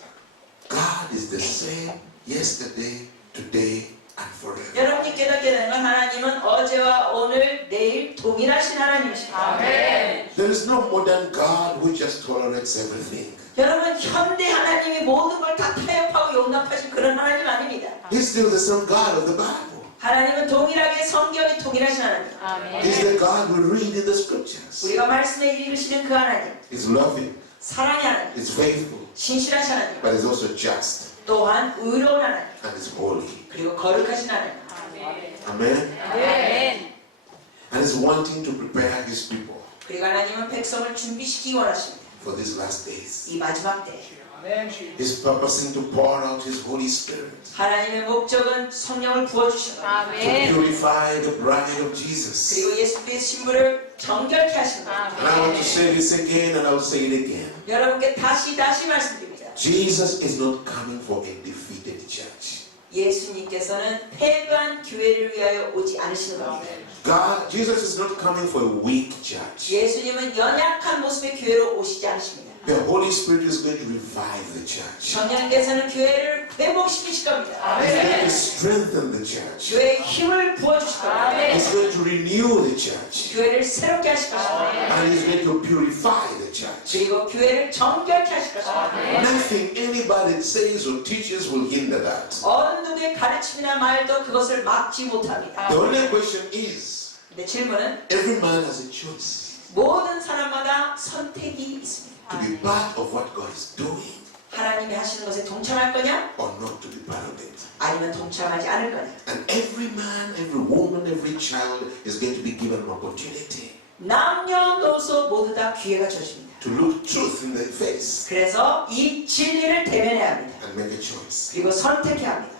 God is the same yesterday, today, and forever. 여러분이 깨닫게 되는 건 하나님은 어제와 오늘, 내일 동일하신 하나님이십니다. There is no modern God who just tolerates everything. 여러분 현대 하나님이 모든 걸 다 타협하고 용납하신 그런 하나님 아닙니다. He's still the same God of the Bible. 하나님은 동일하게 성경이 동일하신 하나님. He's the God we read in the scriptures. 우리가 말씀에 읽으시는 그 하나님. He's loving, 사랑의 하나님. He's faithful, 신실하신 하나님. but He's also just 또한 의로운 하나님. and He's holy. 그리고 거룩하신 하나님. Amen. 아멘. And He's wanting to prepare His people 그리고 하나님은 백성을 준비시키기 원하십니다. for these last days. 이 마지막 때. He's purposing to pour out His Holy Spirit 하나님의 목적은 성령을 부어주시는 겁니다. to 아멘. purify the bride of Jesus. 그리고 예수의 신부를 정결케 하시는 겁니다. And I want to say this again and I'll say it again. 여러분께 다시 말씀드립니다. Jesus is not coming for a defeated church. 예수님께서는 패배한 교회를 위하여 오지 않으시는 겁니다. Jesus is not coming for a weak church. 예수님은 연약한 모습의 교회로 오시지 않으십니다. The Holy Spirit is going to revive the church. 성령께서는 교회를 회복시키실 겁니다. He's going to strengthen the church. 교회에 힘을 부어주실 겁니다. He's going to renew the church. 교회를 새롭게 하실 것입니다. And He's going to purify the church. 그리고 교회를 정결케 하실 것입니다. Nothing anybody says or teaches will hinder that. 어느 누구의 가르침이나 말도 그것을 막지 못합니다. The only question is, 근데 질문은 every man has a choice 모든 사람마다 선택이 있습니다. to be part of what God is doing 하나님이 하시는 것에 동참할 거냐? or not to be part of it. 아니면 동참하지 않을 거냐? And every man, every woman, every child is going to be given an opportunity 남녀노소 모두 다 기회가 주어집니다. to look truth in the face 그래서 이 진리를 대면해야 합니다. and make a choice. 그리고 선택해야 합니다.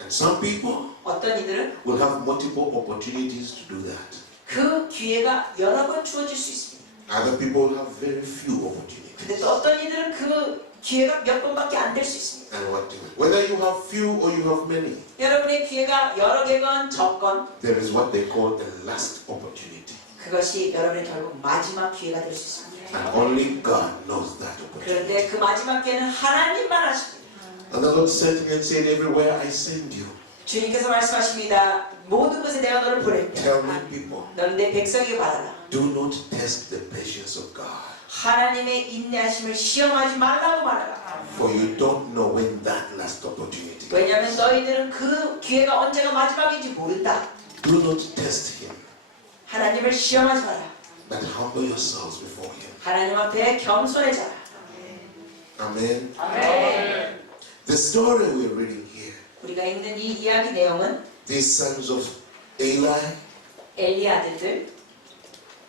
And some people 어떤 이들은 will have multiple opportunities to do that. 그 기회가 여러 번 주어질 수 있습니다. Other people will have very few opportunities. 근데 또 어떤 이들은 그 기회가 몇 번밖에 안 될 수 있습니다. And what to do? Whether you have few or you have many, 여러분의 기회가 여러 개건 적건 there is what they call the last opportunity. 그것이 여러분의 결국 마지막 기회가 될 수 있습니다. And only God knows that opportunity. 그런데 그 마지막 기회는 하나님만 아십니다. And the Lord sent me and said, everywhere I send you, 주님께서 말씀하십니다. 모든 것에 내가 너를 보냅니다. tell my people, 너는 내 백성이 받아라. do not test the patience of God, 하나님의 인내하심을 시험하지 말라고 말하라. for you don't know when that last opportunity comes. 왜냐하면 너희들은 그 기회가 언제가 마지막인지 모른다. Do not test Him, 하나님을 시험하지 마라. but humble yourselves before Him. 하나님 앞에 겸손해져라. Amen. 아멘. The story we're reading here, 우리가 읽는 이 이야기 내용은 these sons of Eli 엘리 아들들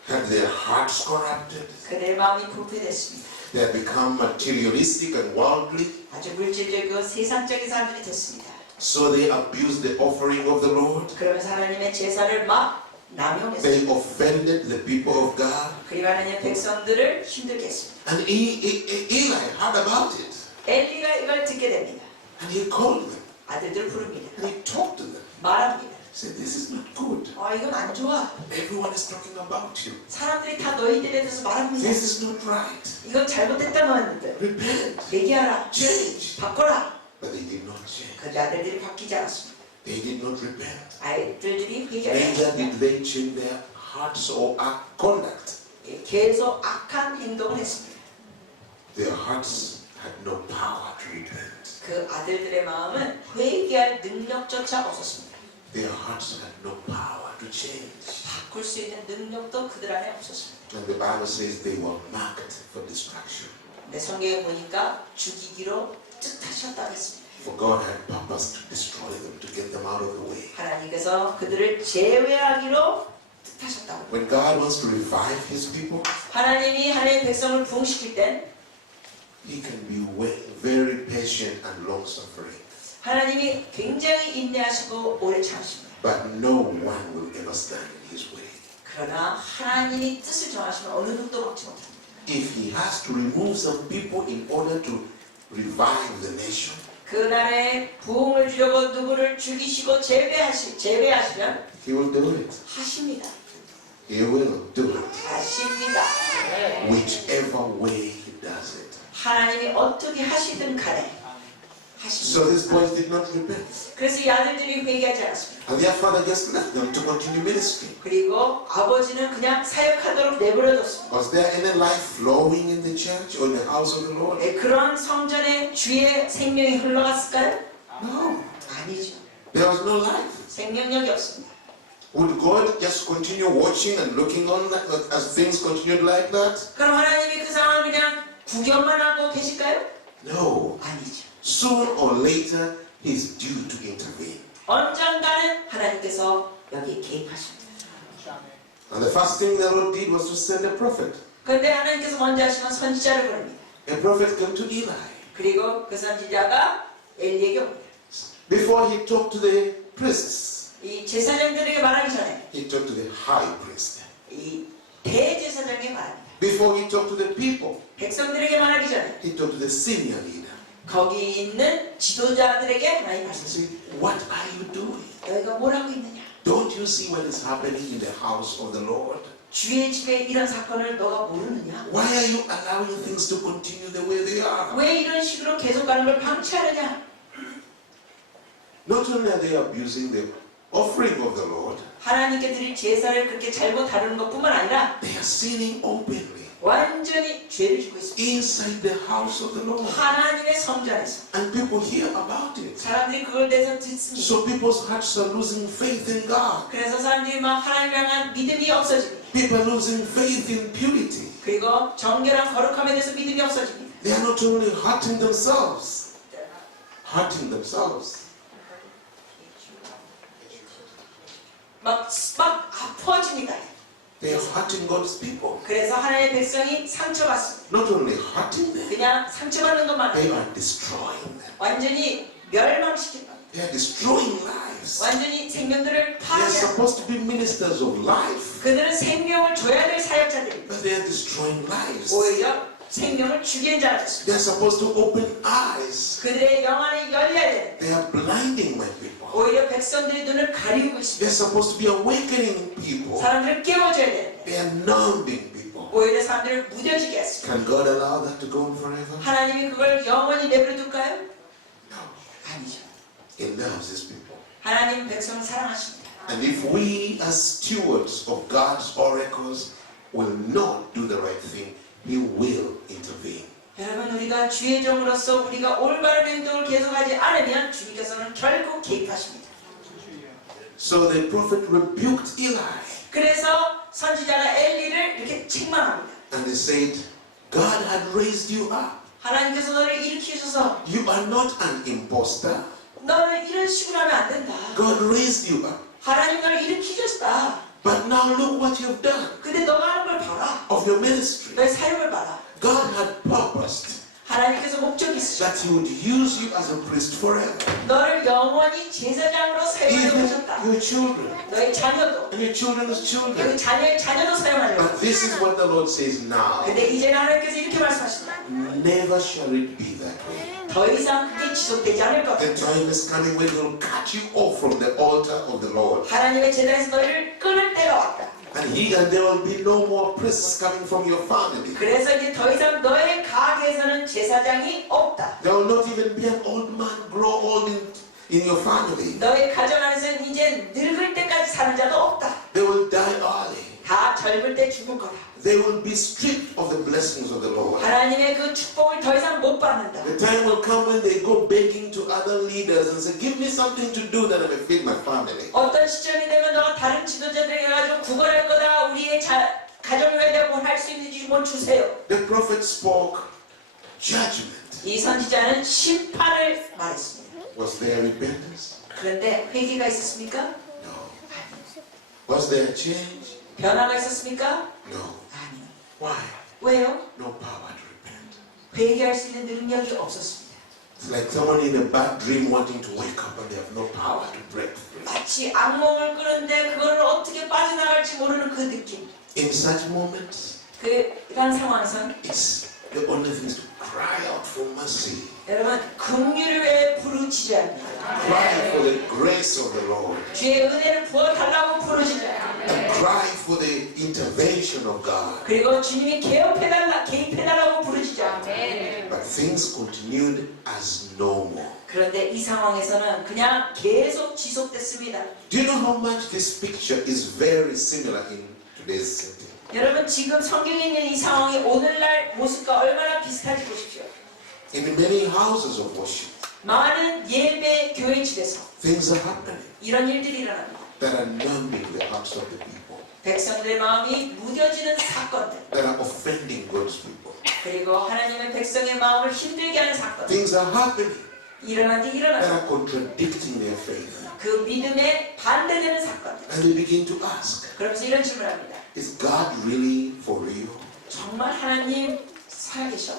had their hearts corrupted. 그들의 마음이 부패됐습니다. They had become materialistic and worldly. 아주 물질적이고 세상적인 사람들이 됐습니다. So they abused the offering of the Lord. 그러면서 하나님의 제사를 막 남용했습니다. They offended the people of God. 그리고 하나님의 백성들을 힘들게 했습니다. And Eli heard about it. 엘리가 이걸 듣게 됩니다. And he called them. 아들들 부릅니다. And he talked to them. 말합니다. He said, this is not good. 이건 안 좋아. Everyone is talking about you. 사람들이 다 너희들에 대해서 말합니다. This is not right. 이건 잘못됐다 너희들. Repent. 얘기하라. Change. 바꿔라. But they did not change. 그 아들들이 바뀌지 않았습니다. They did not repent. 아이들들이 회개하지 Neither 않았습니다. did they change their hearts or conduct. 계속 악한 행동을 했습니다. Their hearts had no power to repent. 그 아들들의 마음은 회개할 능력조차 없었습니다. Their hearts had no power to change. 바꿀 수 있는 능력도 그들 안에 없었습니다. And the Bible says they were marked for destruction. 근데 성경에 보니까 죽이기로 뜻하셨다고 했습니다. For God had purposed to destroy them, to get them out of the way. 하나님께서 그들을 제외하기로 뜻하셨다고. When God wants to revive His people, 하나님이 하나님의 백성을 부흥시킬 땐 He can be very patient and long-suffering. 하나님이 굉장히 인내하시고 오래 참으십니다. But no one will ever stand in His way. 그러나 하나님이 뜻을 정하시면 어느 누구도 막지 못합니다. If He has to remove some people in order to revive the nation, 그 나라에 부흥을 주려고 누구를 죽이시고 제외하시면 He will do it. 하십니다. He will do it. 하십니다. Whichever way He does it. 하나님이 어떻게 하시든 간에 So 하십니다. these boys did not repent. 그래서 이 아들들이 회개하지 않았습니다. And their father just left them to continue ministry. 그리고 아버지는 그냥 사역하도록 내버려뒀습니다. Was there any life flowing in the church or in the house of the Lord? 그런 성전에 주의 생명이 흘러갔을까요? No. 아니죠. There was no life. 생명력이 없습니다. Would God just continue watching and looking on as things continued like that? 그럼 하나님이 그 상황을 그냥 구경만 하고 계실까요? No. 아니죠. Sooner or later, He's due to intervene. 언젠가는 하나님께서 여기 개입하십니다. And the first thing the Lord did was to send a prophet. 그런데 하나님께서 먼저 하시면 선지자를 보냅니다. A prophet came to Eli. 그리고 그 선지자가 엘리에게 옵니다. Before he talked to the priests, 이 제사장들에게 말하기 전에 he talked to the high priest. 이 대제사장에게 말합니다. Before he talked to the people, 백성들에게 말하기 전에 he talked to the senior leader. 거기 있는 지도자들에게 하나님 He 말씀. said, what are you doing? 너희가 뭘 하고 있느냐? Don't you see what is happening in the house of the Lord? 주의 집에 이런 사건을 너가 모르느냐? Why are you allowing things to continue the way they are? 왜 이런 식으로 계속 가는 걸 방치하느냐? Not only are they abusing the offering of the Lord, 하나님께 드릴 제사를 그렇게 잘못 다루는 것뿐만 아니라 they are sinning openly 완전히 죄를 짓고 있습니다. inside the house of the Lord. 하나님의 성전 안에서 And people hear about it. 사람들이 그걸 대해서 듣습니다. So people's hearts are losing faith in God. 그래서 사람들이 막 하나님을 향한 믿음이 없어집니다. People are losing faith in purity. 그리고 정결한 거룩함에 대해서 믿음이 없어집니다. They are not only hurting themselves, 막 아파집니다. they are hurting God's people. 그래서 하나님의 백성이 상처받습니다. Not only hurting them, 그냥 상처받는 것만 they 아니라 are destroying them. 완전히 멸망시킨다. They are destroying lives. 완전히 생명들을 They are 파괴한다. supposed to be ministers of life, 그들은 생명을 줘야 될 사역자들입니다. but they are destroying lives. 오히려 생명을 죽이는 자가 됐습니다. They are supposed to open eyes. 그들의 영안이 열려야 되는데 They are blinding my people. 오히려 백성들의 눈을 가리우고 They 있습니다. are supposed to be awakening people. 사람들을 깨워줘야 되는데 They are numbing people. 오히려 사람들을 무뎌지게 했습니다. Can God allow that to go on forever? 하나님이 그걸 영원히 내버려둘까요? No. 아니죠. He loves his people. 하나님은 백성을 사랑하십니다. And if we as stewards of God's oracles will not do the right thing, He will intervene. 여러분 우리가 주의 종으로서 우리가 올바른 행동을 계속하지 않으면 주님께서는 결국 개입하십니다. So the prophet rebuked Eli 그래서 선지자가 엘리를 이렇게 책망합니다. and they said, God had raised you up. 하나님께서 너를 일으키셔서 You are not an imposter. 너를 이런 식으로 하면 안 된다. God raised you up. 하나님 너를 일으키셨다. But now look what you have done 근데 너가 하는 걸 봐라. of your ministry. 너의 사역을 봐라. God had purposed 하나님께서 목적이 있으셔. that He would use you as a priest forever. 너를 영원히 제사장으로 사용하려고 Even 하셨다. your children 너의 자녀도 and your children's children. 너의 자녀의 자녀도 사용하려고. But this is what the Lord says now. 근데 이제는 하나님께서 이렇게 말씀하신다. Never shall it be that way. 더 이상 그게 지속되지 않을 것 The 같다. time is coming when He will cut you off from the altar of the Lord. 하나님의 제단에서 너희를 끊을 때가 왔다. And there will be no more priests coming from your family. 그래서 이제 더 이상 너의 가게에서는 제사장이 없다. There will not even be an old man grow old in your family. 너의 가정 안에서는 이제 늙을 때까지 사는 자도 없다. They will die early. 다 젊을 때 죽을 거다. They will be stripped of the blessings of the Lord. 하나님의 그 축복을 더 이상 못 받는다. The time will come when they go begging to other leaders and say, give me something to do that I may feed my family. 어떤 시점이 되면 너가 다른 지도자들에게 가지고 구걸할 거다. 우리의 가정을 위해 뭘 할 수 있는지 좀 주세요. The prophet spoke judgment. 이 선지자는 심판을 말했습니다. Was there repentance? 그런데 회개가 있었습니까? No. Was there change? 변화가 있었습니까? No. 아니요. Why? 왜요? No power to repent. 회개할 수 있는 능력이 없었습니다. It's like someone in a bad dream wanting to wake up and they have no power to break free. 마치 악몽을 꾸는데 그걸 어떻게 빠져나갈지 모르는 그 느낌. In such moments, 그런 상황에선 it's the only thing is to cry out for mercy. 여러분 긍휼을 위해 부르짖어야 합니다. Cry for the grace of the Lord. 주의 은혜를 부어달라고 부르짖어야 합니다. And cry for the intervention of God. 그리고 주님이 개입해달라고 부르짖어야 합니다. But things continued as normal. 그런데 이 상황에서는 그냥 계속 지속됐습니다. Do you know how much this picture is very similar in today's setting? 여러분 지금 성경에 있는 이 상황이 오늘날 모습과 얼마나 비슷한지 보십시오. In many houses of worship, 많은 예배 교회 집에서 things are happening 이런 일들이 일어납니다. that are numbing the hearts of the people, 백성들의 마음이 무뎌지는 사건들, that are offending God's people. 그리고 하나님의 백성의 마음을 힘들게 하는 사건들, Things are happening 일어나는데 that 일어나서 are contradicting their faith. 그 믿음에 반대되는 사건들. And they begin to ask, 그러면서 이런 질문을 합니다. is God really for real? 정말 하나님 살아계셔?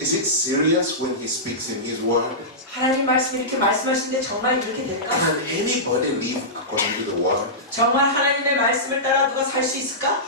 Is it serious when He speaks in His word? 하나님 말씀이 이렇게 말씀하시는데 정말 이렇게 될까? Can anybody live according to the word? 정말 하나님의 말씀을 따라 누가 살 수 있을까?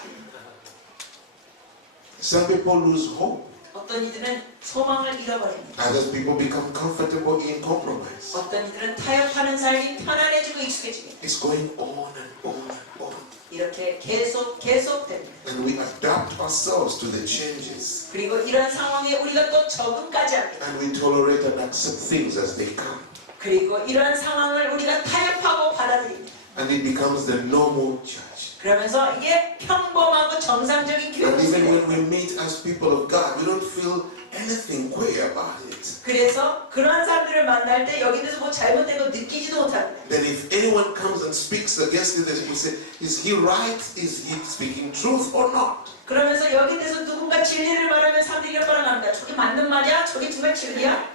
Some people lose hope. 어떤 이들은 소망을 잃어버립니다. Others people become comfortable in compromise. 어떤 이들은 타협하는 삶이 편안해지고 익숙해집니다. It's going on and on and on. 이렇게 계속됩니다. And we adapt ourselves to the changes. 그리고 이런 상황에 우리가 또 적응까지 합니다. And we tolerate and accept things as they come. 그리고 이런 상황을 우리가 타협하고 받아들입니다. And it becomes the normal church. 그러면서 이게 평범하고 정상적인 교회 And even when 모습이 we meet as people of God, we don't feel anything queer about it. 그래서 그러한 사람들을 만날 때 여기 대해서 뭐 잘못된 거 느끼지도 못합니다. Then if anyone comes and speaks against it, we say, is he right? Is he speaking truth or not? 그러면서 여기 대해서 누군가 진리를 말하면 사람들이 뻔합니다. 저게 맞는 말이야? 저게 정말 진리야?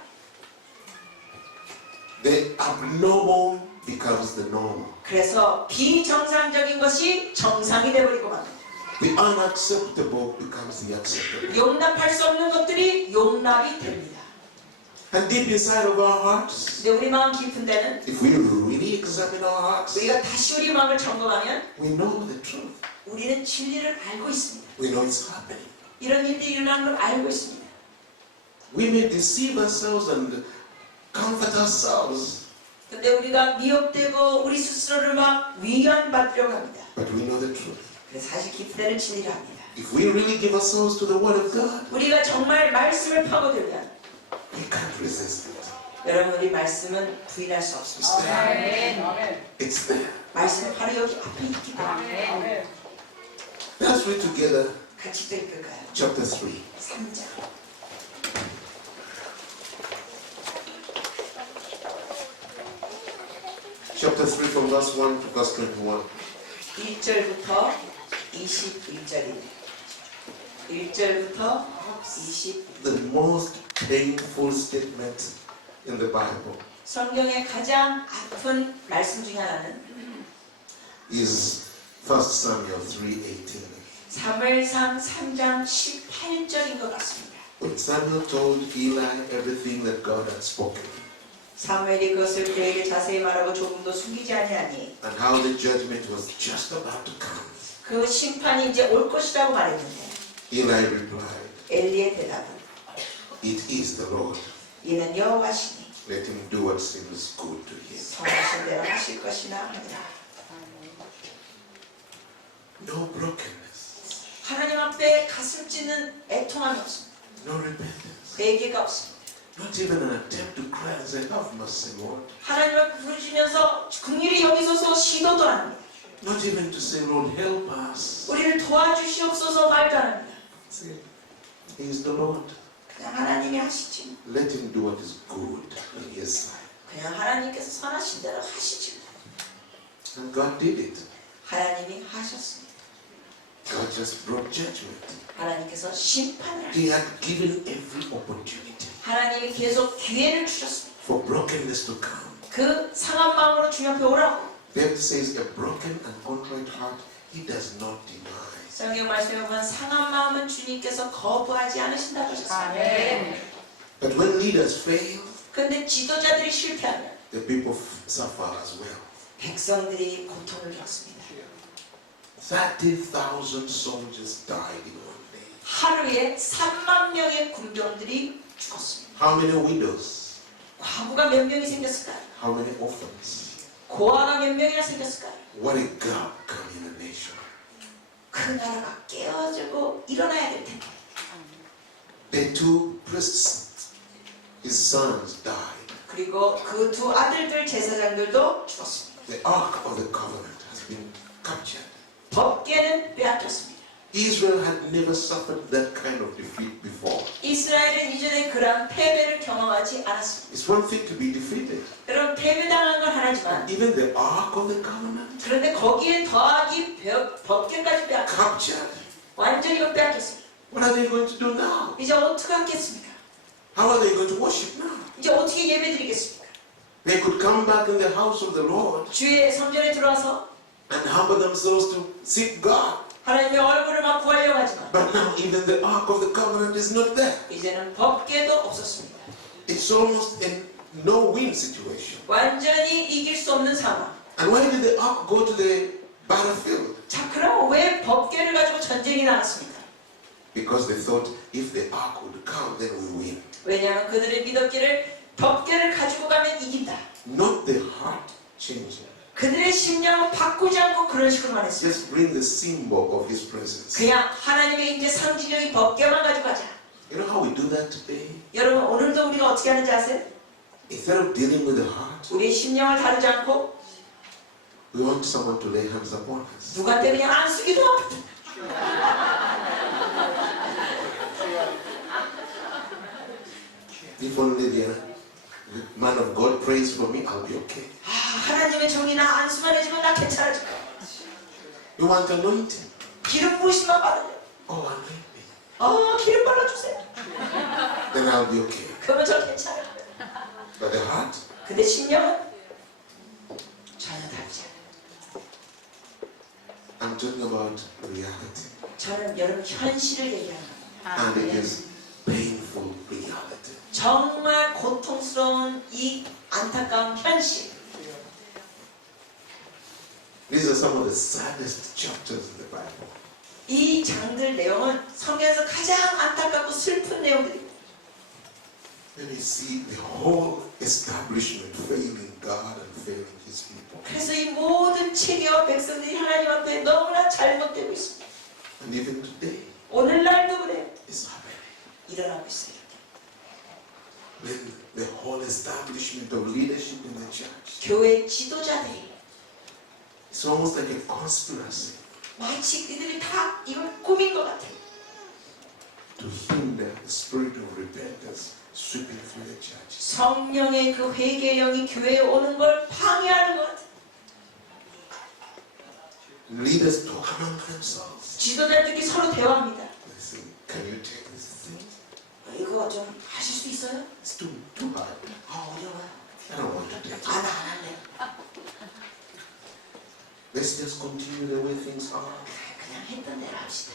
The abnormal becomes the normal. 그래서 비정상적인 것이 정상이 되어버리고 맙니다. The unacceptable becomes the acceptable. 용납할 수 없는 것들이 용납이 됩니다. And deep inside of our hearts, 근데 우리 마음 깊은 데는 if we really examine our hearts, 우리가 다시 우리 마음을 점검하면 we know the truth. 우리는 진리를 알고 있습니다. We know it's happening. 이런 일들이 일어나는 걸 알고 있습니다. We may deceive ourselves and comfort ourselves, 근데 우리가 미혹되고 우리 스스로를 막 위안받으려고 합니다. but we know the truth. 그래서 사실 깊은 데는 진리를 합니다. If we really give ourselves to the Word of God, 우리가 정말 말씀을 파고들면 we can't resist it. 여러분 우리 말씀은 부인할 수 없습니다. It's there. 아멘. It's there. 말씀은 바로 여기 앞에 있기 때문에 아멘. Let's read together 같이 또 읽을까요? chapter 3. 3장. Chapter 3 from verse 1 to verse 21. 1절부터 21절입니다. 1절부터 21절. The most painful statement in the Bible 성경의 가장 아픈 말씀 중에 하나는 is 1 Samuel 3:18. 사무엘상 3장 18절인 것 같습니다. When Samuel told Eli everything that God had spoken 사무엘이 그것을 그에게 자세히 말하고 조금도 숨기지 아니하니 and how the judgment was just about to come, 그 심판이 이제 올 것이라고 말했는데 Eli replied, 엘리의 대답은 "It is the Lord. 이는 여호와시니 Let him do what seems good to him." 선하신 대로 하실 것이나 하니라. No brokenness, 하나님 앞에 가슴 찢는 애통함이 없습니다. no repentance, 회개가 없습니다. not even an attempt to cry and say, "Have mercy, Lord." 하나님 앞에 부르시면서 긍휼히 여기소서 시도도 안 합니다. Not even to say, "Lord, help us." 우리를 도와주시옵소서 말도 안 합니다. Say, "He is the Lord. 그냥 하나님이 하시지. Let him do what is good in his sight." 그냥 하나님께서 선하신 대로 하시지. And God did it. 하나님이 하셨습니다. God just brought judgment. 하나님께서 심판을 하셨습니다. He had given every opportunity 하나님이 계속 기회를 주셨습니다. for brokenness to come. 그 상한 마음으로 주님 앞에 오라고. David says, "A broken and contrite heart he does not deny." 성경 말씀에 보면 상한 마음은 주님께서 거부하지 않으신다고 하셨습니다. 아멘. But when leaders fail, 그런데 지도자들이 실패하면 the people suffer as well. 백성들이 고통을 겪습니다. 30,000 soldiers died in one day. 하루에 3만 명의 군병들이 죽었습니다. How many widows? 과부가 몇 명이 생겼을까요? How many orphans? 고아가 몇 명이나 생겼을까요? What a gap come in a nation. 그 나라가 깨어지고 일어나야 될 텐데. The two priests, his sons died. 그리고 그 두 아들들 제사장들도 죽었습니다. The Ark of the Covenant has been captured. 법궤는 빼앗겼습니다. Israel had never suffered that kind of defeat before. 이스라엘은 이전에 그런 패배를 경험하지 않았습니다. It's one thing to be defeated. 여러분 패배당한 건 하나지만 Even the Ark of the Covenant 그런데 거기에 더하기 법궤까지 빼앗겼습니다. captured. 완전히 빼앗겼습니다. What are they going to do now? 이제 어떻게 하겠습니까? How are they going to worship now? 이제 어떻게 예배드리겠습니까? They could come back in the house of the Lord 주의 성전에 들어와서 and humble themselves to seek God. 하나님의 얼굴을 막 구하려고 하지만 But now even the Ark of the Covenant is not there. 이제는 법궤도 없었습니다. It's almost a no-win situation. 완전히 이길 수 없는 상황. And why did the Ark go to the battlefield? 자, 그럼 왜 법궤를 가지고 전쟁이 나갔습니까? Because they thought if the ark would come, then we win. 왜냐하면 그들의 믿었기를 덮개를 가지고 가면 이긴다. Not the heart changing. 그들의 심령은 바꾸지 않고 그런 식으로만 했어요. Just bring the symbol of His presence. 그냥 하나님의 이제 상징적인 덮개만 가지고 가자. You know how we do that today? 여러분 오늘도 우리가 어떻게 하는지 아세요? Instead of dealing with the heart, 우리의 심령을 다루지 않고 we want someone to lay hands upon us. 누구한테 그냥 안쓰기도 하고 If only the man of God prays for me, I'll be okay. 아, 하나님의 종이 나 안수만 해주면 나 괜찮아질 거야. You want anointing? 기름 부으심만 받으면 Oh, anoint me. 기름 발라주세요. Then I'll be okay. 그러면 저 괜찮아요. But the heart, 근데 심령은 전혀 다르지 않아요. I'm talking about reality. 저는 여러분 현실을 얘기하는 겁니다. And it is painful reality. 정말 고통스러운 이 안타까운 현실. These are some of the saddest chapters in the Bible. 이 장들 내용은 성경에서 가장 안타깝고 슬픈 내용들입니다. When you see the whole establishment failing God and failing His people. 그래서 이 모든 체계와 백성들이 하나님 앞에 너무나 잘못되고 있습니다. And even today, 오늘날도 그래요. it's happening. 일어나고 있어요. When the whole establishment of leadership in the church, 교회 지도자들이 it's almost like a conspiracy 마치 그들이 다 이걸 꾸민 것 같아요. to hinder the spirit of repentance sweeping through the church. 성령의 그 회개의 영이 교회에 오는 걸 방해하는 것 같아요. Leaders talk among themselves. 지도자들끼리 서로 대화합니다. They say, can you take this thing? 이거 좀 하실 수 있어요? It's too hard. 어려워요. I don't want to take it. 안 할래요. Let's just continue the way things are. 그냥 했던 대로 합시다.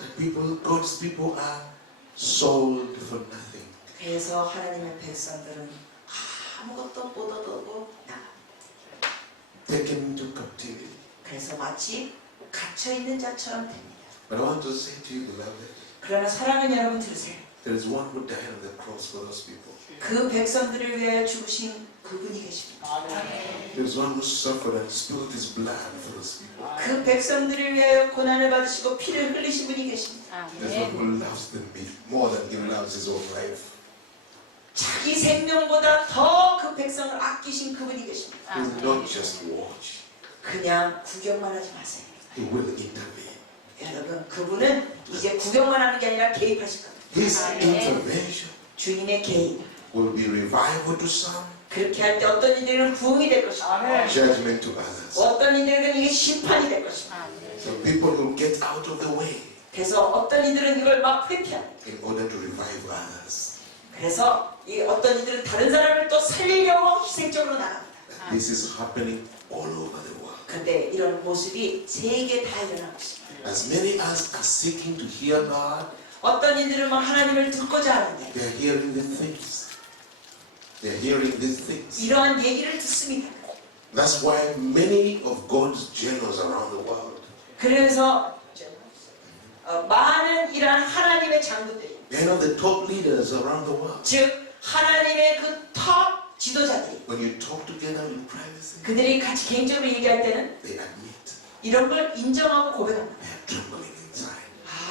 And people, God's people are sold for nothing. 그래서 하나님의 백성들은 아무것도 못 얻고 나가. Taken into captivity. 그래서 마치 갇혀 있는 자처럼 됩니다. But I want to say to you, beloved, 그러나 사랑하는 여러분 들으세요. there is one who died on the cross for those people. 그 백성들을 위하여 죽으신 그분이 계십니다. There is one who suffered and spilled his blood for those people. 그 백성들을 위하여 고난을 받으시고 피를 흘리신 분이 계십니다. There's one who loves them more than he loves his own life. 자기 생명보다 더 그 백성을 아끼신 그분이 계십니다. He will not just watch. 그냥 구경만 하지 마세요. He will intervene. 여러분 그분은 이제 구경만 하는 게 아니라 개입하실 겁니다. His intervention 주님의 개입. will be revival to some, 그렇게 할 때 어떤 이들은 부흥이 될 것입니다. judgment to others. 어떤 이들은 이게 심판이 될 것입니다. So people will get out of the way 그래서 어떤 이들은 이걸 막 회피합니다. in order to revive others. 그래서 이 어떤 이들은 다른 사람을 또 살리려고 희생적으로 나갑니다. This is happening all over the world. 근데 이런 모습이 세계 다 일어나고 있습니다. As many as are seeking to hear God, 어떤 이들은 막 하나님을 듣고자 하는데 they are hearing these things. They are hearing these things. 이러한 얘기를 듣습니다. That's why many of God's generals around the world, 그래서 많은 이러한 하나님의 장군들이 many of the top leaders around the world, 즉 하나님의 그 톱 지도자들이 when you talk together in privacy, 그들이 같이 개인적으로 얘기할 때는 they admit 이런 걸 인정하고 고백합니다. they are trembling inside.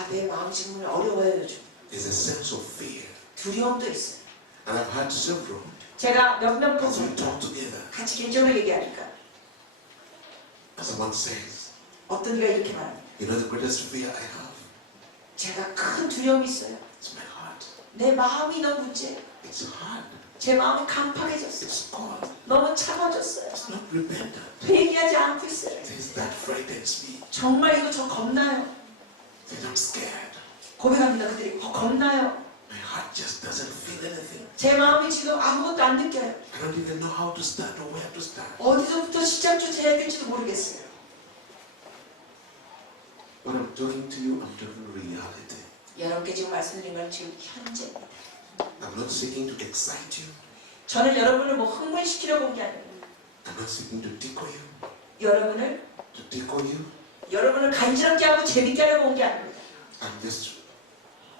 내 마음 지금 어려워요 요즘. There's a sense of fear. 두려움도 있어요. And I've had several, 제가 몇몇 as we 분 talk together, 같이 개인적으로 얘기하니까 someone says, 어떤 이가 이렇게 말합니다. you know the greatest fear I have? 제가 큰 두려움이 있어요. It's my heart. 내 마음이 너무 문제예요. It's hard. 제 마음이 간파해졌어요. It's cold. 너무 차가워졌어요. It's not repentant. 회개하지 않고 있어요. It says that frightens me. 정말 이거 저 겁나요. Says I'm scared. 고백합니다. 그들이 겁나요. My heart just doesn't feel anything. 제 마음이 지금 아무것도 안 느껴요. I don't even know how to start or where to start. 어디서부터 시작조차 해야 될지도 모르겠어요. When I'm talking to you, I'm talking reality. 여러분께 지금 말씀드린 건 지금 현재입니다. I'm not seeking to excite you. 저는 여러분을 뭐 흥분시키려고 온 게 아니에요. I'm not seeking to tickle you. 여러분을 To tickle you. 여러분을 간지럽게 하고 재밌게 하려고 온 게 아닙니다. I'm just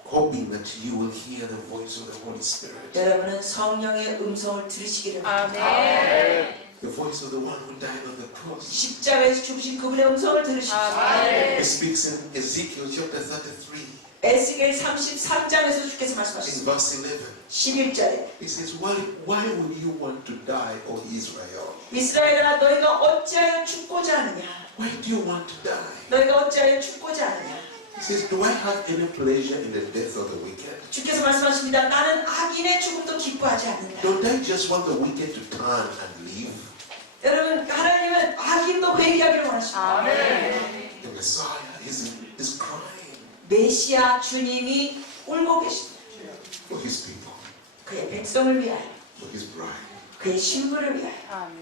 hoping that you will hear the voice of the Holy Spirit. 여러분은 성령의 음성을 들으시기를 바랍니다. 아멘. The voice of the one who died on the cross. 십자가에서 죽으신 그분의 음성을 들으십시오. It speaks in Ezekiel chapter 33, 에스겔 33장에서 주께서 in 말씀하셨습니다. verse 11. 11절에 He says, why would you want to die, O Israel? 이스라엘아 너희가 어찌하여 죽고자 하느냐? Why do you want to die? 너희가 어찌하여 죽고자 하느냐? He says, do I have any pleasure in the death of the wicked? 주께서 말씀하십니다. 나는 악인의 죽음도 기뻐하지 않는다. Don't I just want the wicked to turn and leave? 여러분 하나님은 악인도 회개하기를 원하십니다. 아멘. The Messiah is crying 메시아 주님이 울고 계십니다. for his people, 그의 백성을 위하여, for his bride. 그의 신부를 위하여. 아멘.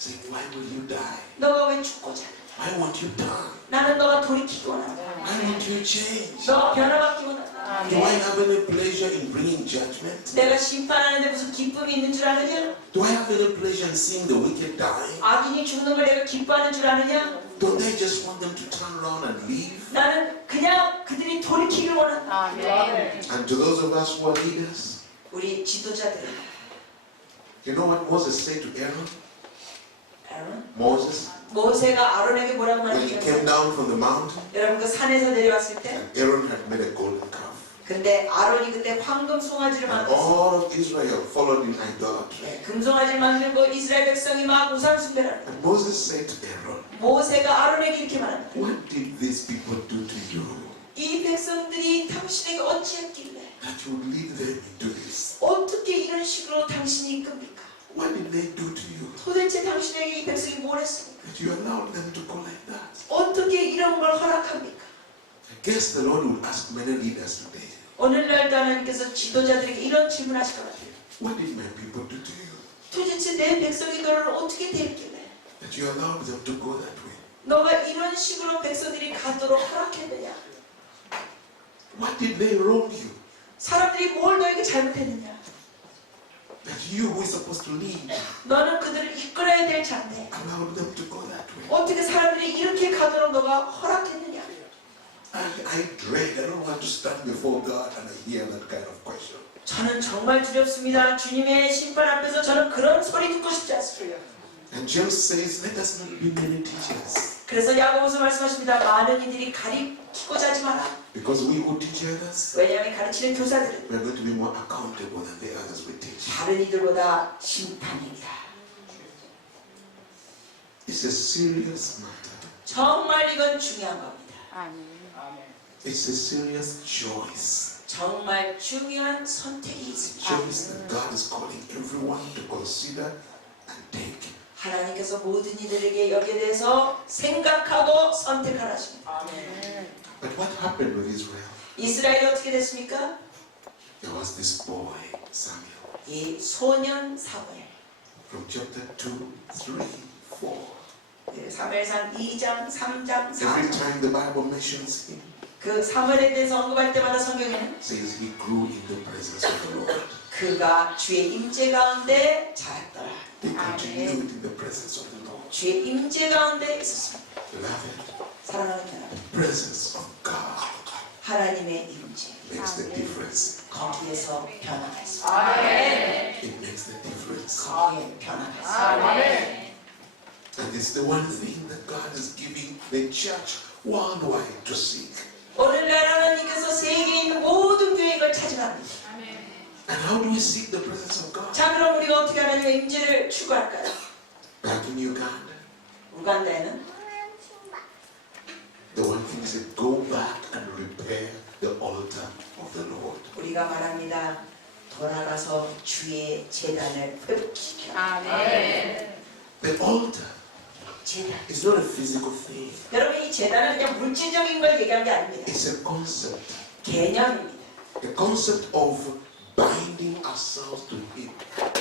Saying, why will you die? 너가 왜 죽고자 하느냐? Why won't you turn? 나는 너가 돌이키기 원한다. Why won't you change? 너가 변화받기 원한다. Do I 아멘. have any pleasure in bringing judgment? 내가 심판하는데 무슨 기쁨이 있는 줄 아느냐? Do I have any pleasure in seeing the wicked die? 악인이 죽는 걸 내가 기뻐하는 줄 아느냐? Don't I just want them to turn around and leave? 나는 그냥 그들이 돌이키길 원한다. 아멘. And to those of us who are leaders, 우리 지도자들은 you know what Moses said to Aaron? 아론? Moses, 모세가 아론에게 뭐라고 when he came 말했어요? down from the mountain, 여러분 그 산에서 내려왔을 때 and Aaron had made a golden calf. 근데 아론이 그때 황금 송아지를 And 만들었어요. all of Israel followed in idolatry. 네, 금송아지를 만들고 이스라엘 백성이 막 우상 숭배를 합니다. And Moses said to Aaron, 모세가 아론에게 이렇게 말합니다. what did these people do to you 이 백성들이 당신에게 어찌했길래 that you would lead them into this? 어떻게 이런 식으로 당신이 이끕니까? What did they do to you 도대체 당신에게 이 백성이 뭘 했습니까? that you allowed them to go like that? 어떻게 이런 걸 허락합니까? I guess the Lord will ask many leaders today, 오늘날도 하나님께서 지도자들에게 이런 질문하실 것 같아요. what did my people do to you 도대체 내 백성이 너를 어떻게 대했길래 that you allowed them to go that way? 너가 이런 식으로 백성들이 가도록 허락했느냐? What did they wrong you 사람들이 뭘 너에게 잘못했느냐? that you who is supposed to lead 너는 그들을 이끌어야 될 자인데 allowed them to go that way? 어떻게 사람들이 이렇게 가도록 너가 허락했느냐? I dread, I don't want to stand before God and I hear that kind of question. 저는 정말 두렵습니다. 주님의 심판 앞에서 저는 그런 소리 듣고 싶지 않습니다. And James says, let us not be many teachers, 그래서 야고보서 말씀하십니다. 많은 이들이 가리키고자 하지 마라. because we who teach others, 왜냐하면 가르치는 교사들은 we are going to be more accountable than the others we teach. 다른 이들보다 심판입니다. It's a serious matter. 정말 이건 중요한 겁니다. 아멘. It's a serious choice. 정말 중요한 선택이 있습니다. Choice that God is calling everyone to consider and take. 하나님께서 모든 이들에게 여기에 대해서 생각하고 선택하라 하십니다. But what happened with Israel? 이스라엘이 어떻게 됐습니까? There was this boy, Samuel, 이 소년 사무엘. from chapter 2, 3, 4. 사무엘상 2장, 3장, Every 4장. time the Bible mentions him, 그 사무엘에 대해서 언급할 때마다 성경에는 it says he grew in the presence of the Lord. 그가 주의 임재 가운데 자랐더라. He continued in the presence of the Lord. 주의 임재 가운데 있었습니다. Beloved, 사랑하는 여러분, presence of God 하나님의 임재 makes the difference. 거기에서 변화가 있습니다. 아멘. It makes the difference. 거기에 변화가 있습니다. 아멘. And it's the one thing that God is giving the church worldwide to seek. 오늘날 하나님께서 세계에 있는 모든 교회 이걸 찾으랍니다. And how do we seek the presence of God? 자, 그럼 우리가 어떻게 하나님의 임재를 추구할까요? Back in Uganda, 우간다에는 the one thing is to go back and repair the altar of the Lord. 우리가 말합니다. 돌아가서 주의 제단을 회복시켜. 아멘. The altar 제단. is not a physical thing. 여러분 이 제단은 그냥 물질적인 걸 얘기한 게 아닙니다. It's a concept. 개념입니다. The concept of binding ourselves to Him.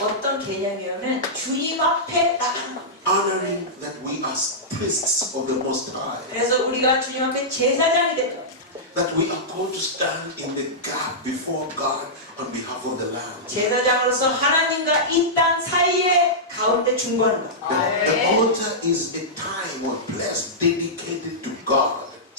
어떤 개념이냐면 주님 앞에 나가는 겁니다. Honoring that we are priests of the Most High. 그래서 우리가 주님 앞에 제사장이 된 겁니다. That we are called to stand in the gap before God on behalf of the land. 제사장으로서 하나님과 이 땅 사이에 가운데 중보하는 겁니다. The altar is a time or place dedicated to God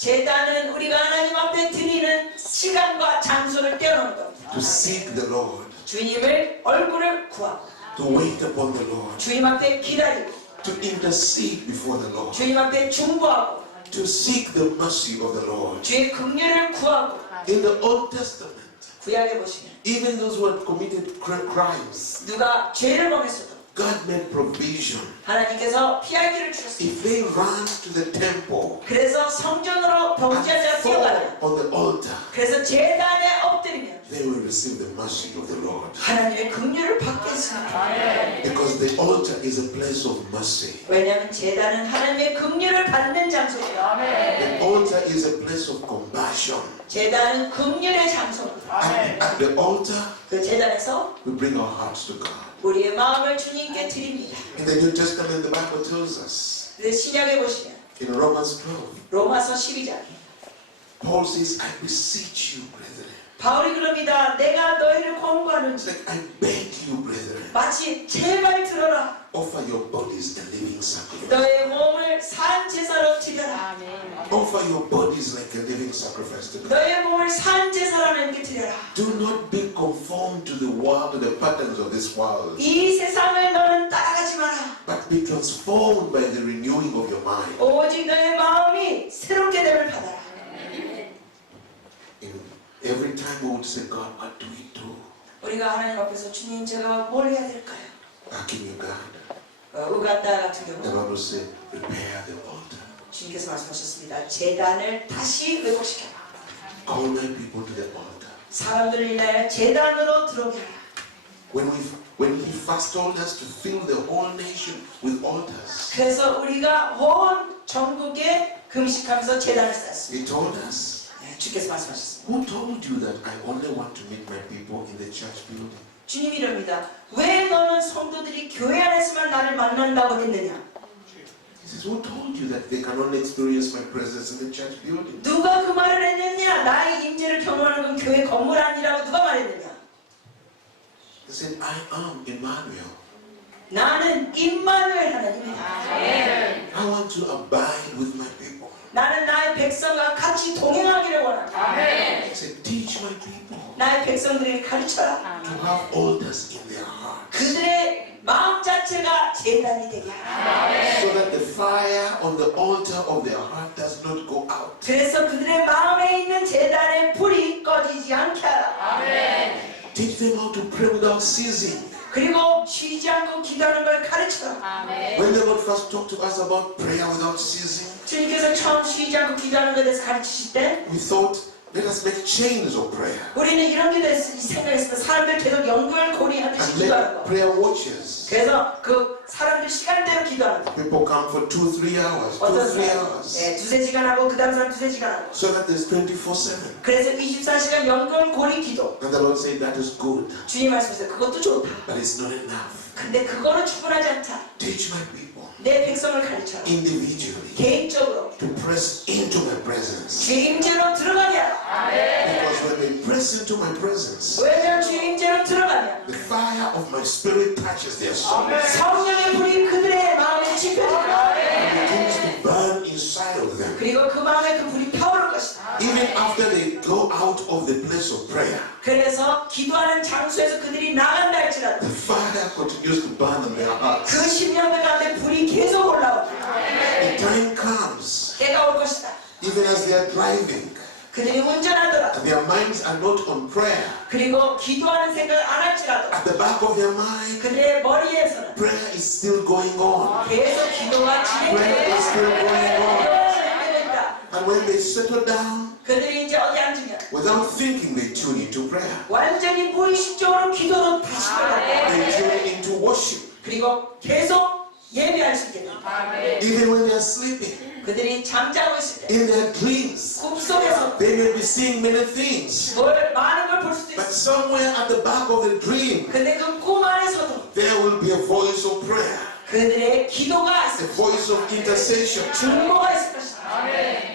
제단은 우리가 하나님 앞에 드리는 시간과 장소를 떼어놓는 겁니다. to seek the Lord, 주님을 얼굴을 구하고 to wait upon the Lord, 주님 앞에 기다리고 to intercede before the Lord, 주님 앞에 중보하고 to seek the mercy of the Lord. 주의 긍휼을 구하고 In the Old Testament, 구약에 보시면 even those who had committed crimes, 누가 죄를 범했어도 God made provision. 하나님께서 피할 길을 주셨습니다. If they run to the temple 그래서 성전으로 범죄자가 and fall 뛰어가면 on the altar, 그래서 제단에 엎드리면 they will receive the mercy of the Lord. 하나님의 긍휼을 받게 했습니다. Because the altar is a place of mercy. 왜냐하면 제단은 하나님의 긍휼을 받는 장소예요. The altar is a place of compassion. 제단은 긍휼의 장소입니다. At the altar, 그 제단에서 we bring our hearts to God. 우리의 마음을 주님께 드립니다. In the New Testament, the Bible tells us, 그 신약에 보시면 in Romans 12, 로마서 12장에 Paul says, I beseech you, brethren. 바울이 그럽니다. 내가 너희를 It's 권고하는지 like, I beg you, brethren, 마치 제발 들어라. offer your bodies a living sacrifice. 너의 몸을 산 제사로 드려라. Offer your bodies like a living sacrifice to God. 너의 몸을 산 제사로 하나님께 드려라. Do not be conformed to the world, to the patterns of this world, 이 세상을 너는 따라가지 마라. but be transformed by the renewing of your mind. 오직 너의 마음이 새롭게 됨을 받아라. In every time we would say, God, what do we do? 우리가 하나님 앞에서 주님 제가 뭘 해야 될까요? Back in Uganda, 우간다 같은 the 경우 Bible says, prepare the altar. 주님께서 말씀하셨습니다. 제단을 다시 회복시켜라. Call my people to the altar. 사람들을 인하여 제단으로 들어오게 하라. When he first told us to fill the whole nation with altars, 그래서 우리가 온 전국에 금식하면서 제단을 쌓았습니다. he told us, 네, 주께서 말씀하셨습니다. who told you that I only want to meet my people in the church building? 주님이 이럽니다. 왜 너는 성도들이 교회 안에서만 나를 만난다고 했느냐? He says, who told you that they can only experience my presence in the church building? 누가 그 말을 했느냐? 나의 임재를 경험하는 건 교회 건물 아니라고 누가 말했느냐? He said, I am Emmanuel. 나는 임마누엘 하나님이다. I want to abide with my people. 나는 나의 백성과 같이 동행하기를 원한다. He said, teach my people 나의 백성들에게 가르쳐라. to have altars in their hearts, 그들의 마음 자체가 제단이 되게 하라. so that the fire on the altar of their heart does not go out. 그래서 그들의 마음에 있는 제단의 불이 꺼지지 않게 하라. Teach them how to pray without ceasing. 그리고 쉬지 않고 기도하는 걸 가르쳐라. When the Lord first talked to us about prayer without ceasing, 주님께서 처음 쉬지 않고 기도하는 것에 대해서 가르치실 때 we thought, let us make chains of prayer 우리는 이런 기도에 생각했습니다. 사람들 계속 연결고리하듯이 and 기도하는 make 거. prayer watches. 그래서 그 사람들 시간대로 기도하는 거. People come for 2-3 hours, 2-3 hours, 네, 2-3시간 하고 그 다음 사람 2-3시간 하고. so that there's 24/7. 그래서 24시간 연결고리 기도. And the Lord said that is good, 주님 말씀하세요. 그것도 좋다. but it's not enough. 근데 그거는 충분하지 않다. Teach my people 내 백성을 가르쳐라. individually 개인적으로 to press into my presence. 주의 임재로 들어가게 하라. Because when they press into my presence, 왜냐하면 주의 임재로 들어가면 the fire of my spirit touches their soul 성령의 불이 그들의 마음에 지펴지라. and begins to burn inside of them. 그리고 그 마음에 그 불이 타오를 것이다. Even after they go out of the place of prayer, 그래서 기도하는 장소에서 그들이 나간다 할지라도 the fire continues to burn in their hearts. 그 심령들 가운데 불이 계속 올라오고 The time comes, 때가 올 것이다. even as they are driving, 그들이 운전하더라도 and their minds are not on prayer. 그리고 기도하는 생각을 안 할지라도 At the back of their mind, 그들의 머리에서는 prayer is still going on. 계속 기도가 Prayer is still 진행되고 going on. 있다. And when they settle down, 그들이 이제 어디 앉으면 without thinking, they tune into prayer. 완전히 무의식적으로 기도로 다시 돌아가. They tune into worship. 그리고 계속 예배할 수 있게 됩니다. Even when they are sleeping, 그들이 잠자고 있을 때 in their dreams, 꿈속에서 they may be seeing many things. 많은 걸 볼 수도 But 있어. somewhere at the back of the dream, 근데 그 꿈 안에서도 there will be a voice of prayer, 그들의 기도가 a 있을 것이다. voice of intercession. 중보가 있을 것이다.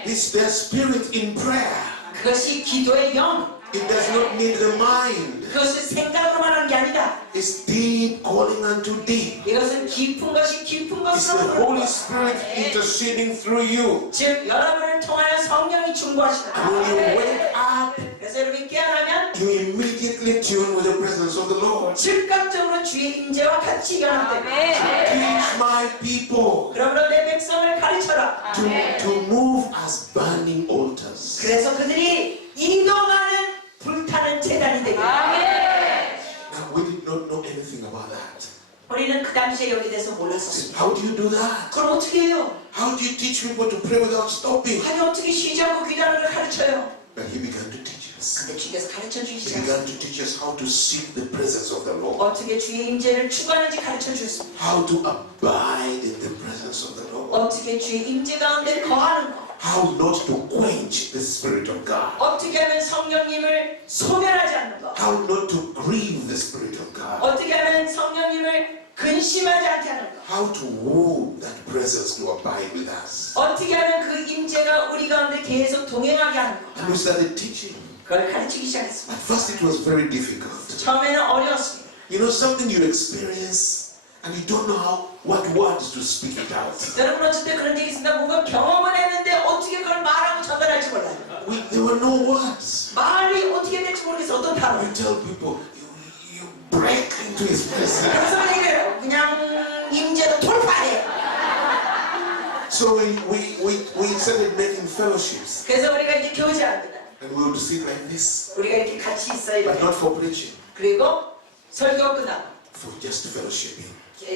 It's their spirit in prayer. 그것이 기도의 영. It does not need the mind. 그것을 생각으로만 하는 게 아니다. It's deep calling unto deep. 이것은 깊은 것이 깊은 It's the 것으로 Holy 부르는 Spirit interceding through you. 즉 여러분을 통하여 성령이 충고하시는 And when you 거예요. wake up, 그래서 여러분이 깨어나면 you immediately tune with the presence of the Lord. 즉각적으로 주의 임재와 같이 연합됩니다. Teach my people 그러므로 내 백성을 가르쳐라. to move as burning altars. 그래서 그들이 이동하는 불타는 재단이 되게. Now, we did not know anything about that. 우리는 그 당시에 여기 대해서 몰랐었습니다. How do you do that? 그럼 어떻게 해요? How do you teach people to pray without stopping? 아니 어떻게 쉬지 않고 기도하는 걸 가르쳐요? But he began to teach us. 근데 주께서 가르쳐 He 주시지 began 않습니다. to teach us how to seek the presence of the Lord. 어떻게 주의 임재를 추구하는지 가르쳐 주셨습니다. How to abide in the presence of the Lord. 어떻게 주의 임재 가운데 거하는 것. How not to quench the Spirit of God. 어떻게 하면 성령님을 소멸하지 않는 것. How not to grieve the Spirit of God. 어떻게 하면 성령님을 근심하지 않게 하는 것. How to woo that presence to abide with us. 어떻게 하면 그 임재가 우리 가운데 계속 동행하게 하는 것. And we started teaching. 그걸 가르치기 시작했습니다. At first it was very difficult. 처음에는 어려웠습니다. You know, something you experience and you don't know what words to speak it out. 여러분 어쩔 때 그런 적이 있습니다. 뭔가 경험을 했는데 어떻게 그걸 말하고 전달할지 몰라요. There were no words. 말이 어떻게 될지 모르겠어. 어떤 단어. We tell people, you break into his presence. 그래서 얘기해요. 그냥 임재도 돌파해. So we started making fellowships. 그래서 우리가 이제 교제합니다. And we would sit like this. 우리가 이렇게 같이 있어요. But not for preaching, 그리고 설교 끝나고 for just fellowshipping.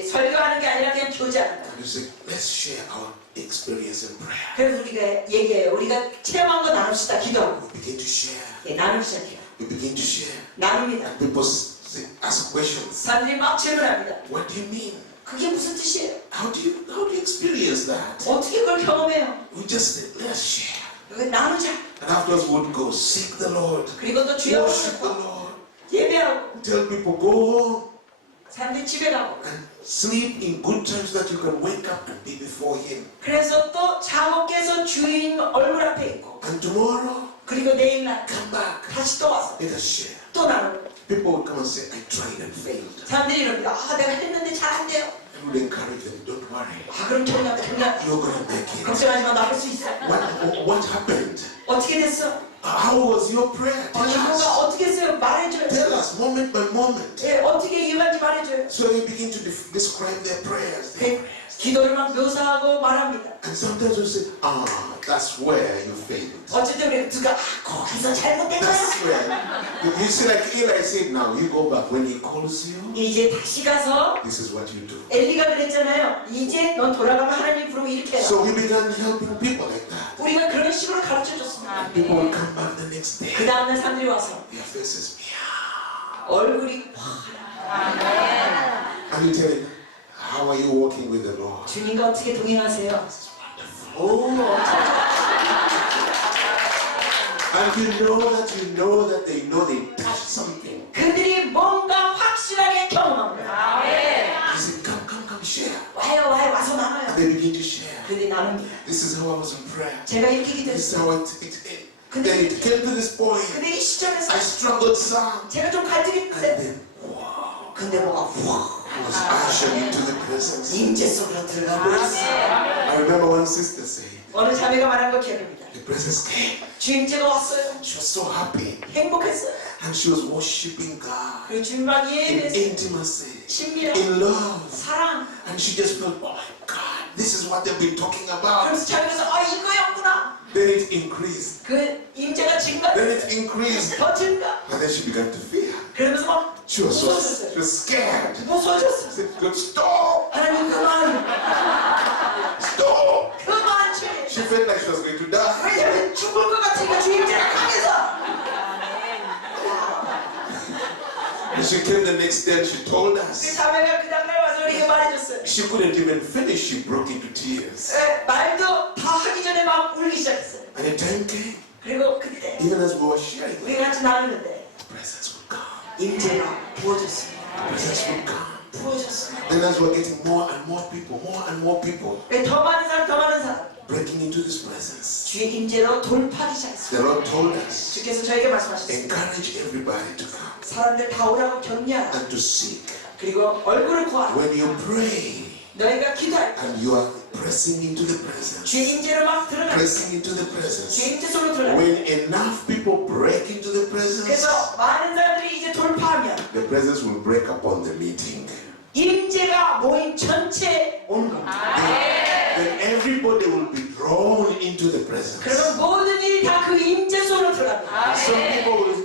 설교하는 게 아니라 그냥 교제하는 거예요. And we say, let's share our experience in prayer. 그래서 우리가 얘기해요. 우리가 체험한 거 나눕시다. 기도하고. We begin to share. 예, 나누기 시작해요. We begin to share. 나눕니다. And people ask questions. 사람들이 막 질문합니다. What do you mean? 그게 무슨 뜻이에요? How do you experience that? 어떻게 그걸 경험해요? We just say, let's share. 그걸 나누자. And afterwards we would go seek the Lord. 그리고 또 주여 Worship the Lord. 예배하고 Tell people go home 사람들이 집에 가고 and sleep in good time so that you can wake up and be before Him. 그래서 또 자고 깨서 주인 얼굴 앞에 있고 And tomorrow, 그리고 내일날 come back. 다시 또 와서 Let us share. 또 나누고 People would come and say, I tried and failed. 사람들이 이럽니다. 아 내가 했는데 잘 안 돼요. And we encourage them, don't worry. 아 그럼 그냥 You're going to make it. 걱정하지 마. 나 할 수 있어. What happened? 어떻게 됐어? How was your prayer? Tell 기도가 us. 어떻게 했어요? 말해줘요. Tell us moment by moment. 예, 어떻게 임한지 말해줘요. So they begin to describe their prayers. 그 기도를 막 묘사하고 말합니다. And sometimes we say, that's where you failed. 어쨌든 우리 누가 거기서 잘못된 거야. That's where. You see, like Eli said, now you go back. When he calls you, 이제 다시 가서 this is what you do. 엘리가 그랬잖아요. 이제 넌 돌아가면 하나님 부르면 이렇게 해라. So we began helping people like that. 우리가 그런 식으로 가르쳐줬습니다. People will come back the next day. 그 다음날 사람들이 와서 Their faces, 얼굴이 and you tell him, how are you walking with the Lord? 주님과 어떻게 동행하세요? Wonderful. 오, And you know that they touched something. 그들이 뭔가 확실하게 경험합니다. He said, come, share. 와요 와서 나눠요. And they begin to share. 그들이 나눕니다. This is how I was in prayer. 제가 이렇게 This is 기도했어요. how it then it came to this point. 근데 이 시점에서 I struggled some. 제가 좀 갈등이 And 있는데 then, wow, 근데 뭐가 확 I was ushered into the presence. 임재 속으로 들어가고 있어. I remember one sister saying, 어느 자매가 말한 거 기억합니다. the presence came. 주임재가 왔어요. She was so happy. 행복했어요. And she was worshiping God 그리고 주님과 in 예배했어요. intimacy, 신비랑 in love. 사랑. And she just felt, oh my God, this is what they've been talking about. 그래서 자기가 아 이거였구나. Then it increased. 그 임재가 증가. Then it increased. 더 증가. And then she began to fear. 그러면서 막 She was 무서워졌어요. scared. 무서워졌어. She said, God, stop! 하나님 그만. Stop! 그만 주님. She felt like she was going to die. 왜냐면 죽을 것 같으니까 주임재가 강해서. And she came the next day and she told 그 us. 자매가 그 다음날 와서 우리에게 말해줬어요. She couldn't even finish. She broke into tears. 말도 다 하기 전에 막 울기 시작했어요. And a time came, 그리고 그때 even as we were sharing, the 우리가 같이 나누는데 presence would come. 임재가 부어졌습니다. The presence would come. 부어졌습니다. Then as we're getting more and more people, 더 많은 사람, breaking into this presence. 주의 임재로 돌파하기 시작했습니다. The Lord told us, 주께서 저에게 말씀하셨습니다. encourage everybody to come 사람들 다 오라고 격려하라. and to seek. 그리고 얼굴을 구하라. When you pray 너희가 기도할 때 and you are pressing into the presence, 주의 임재로 막 들어갈 때 pressing into the presence, 주의 임재 속으로 들어갈 때 when enough people break into the presence, 그래서 많은 사람들이 이제 돌파하면 the presence will break upon the meeting. 임재가 모임 전체에 오는 겁니다. Then everybody will be drawn into the presence. 그러면 모든 일이 다 그 임재 속으로 들어갑니다. Some people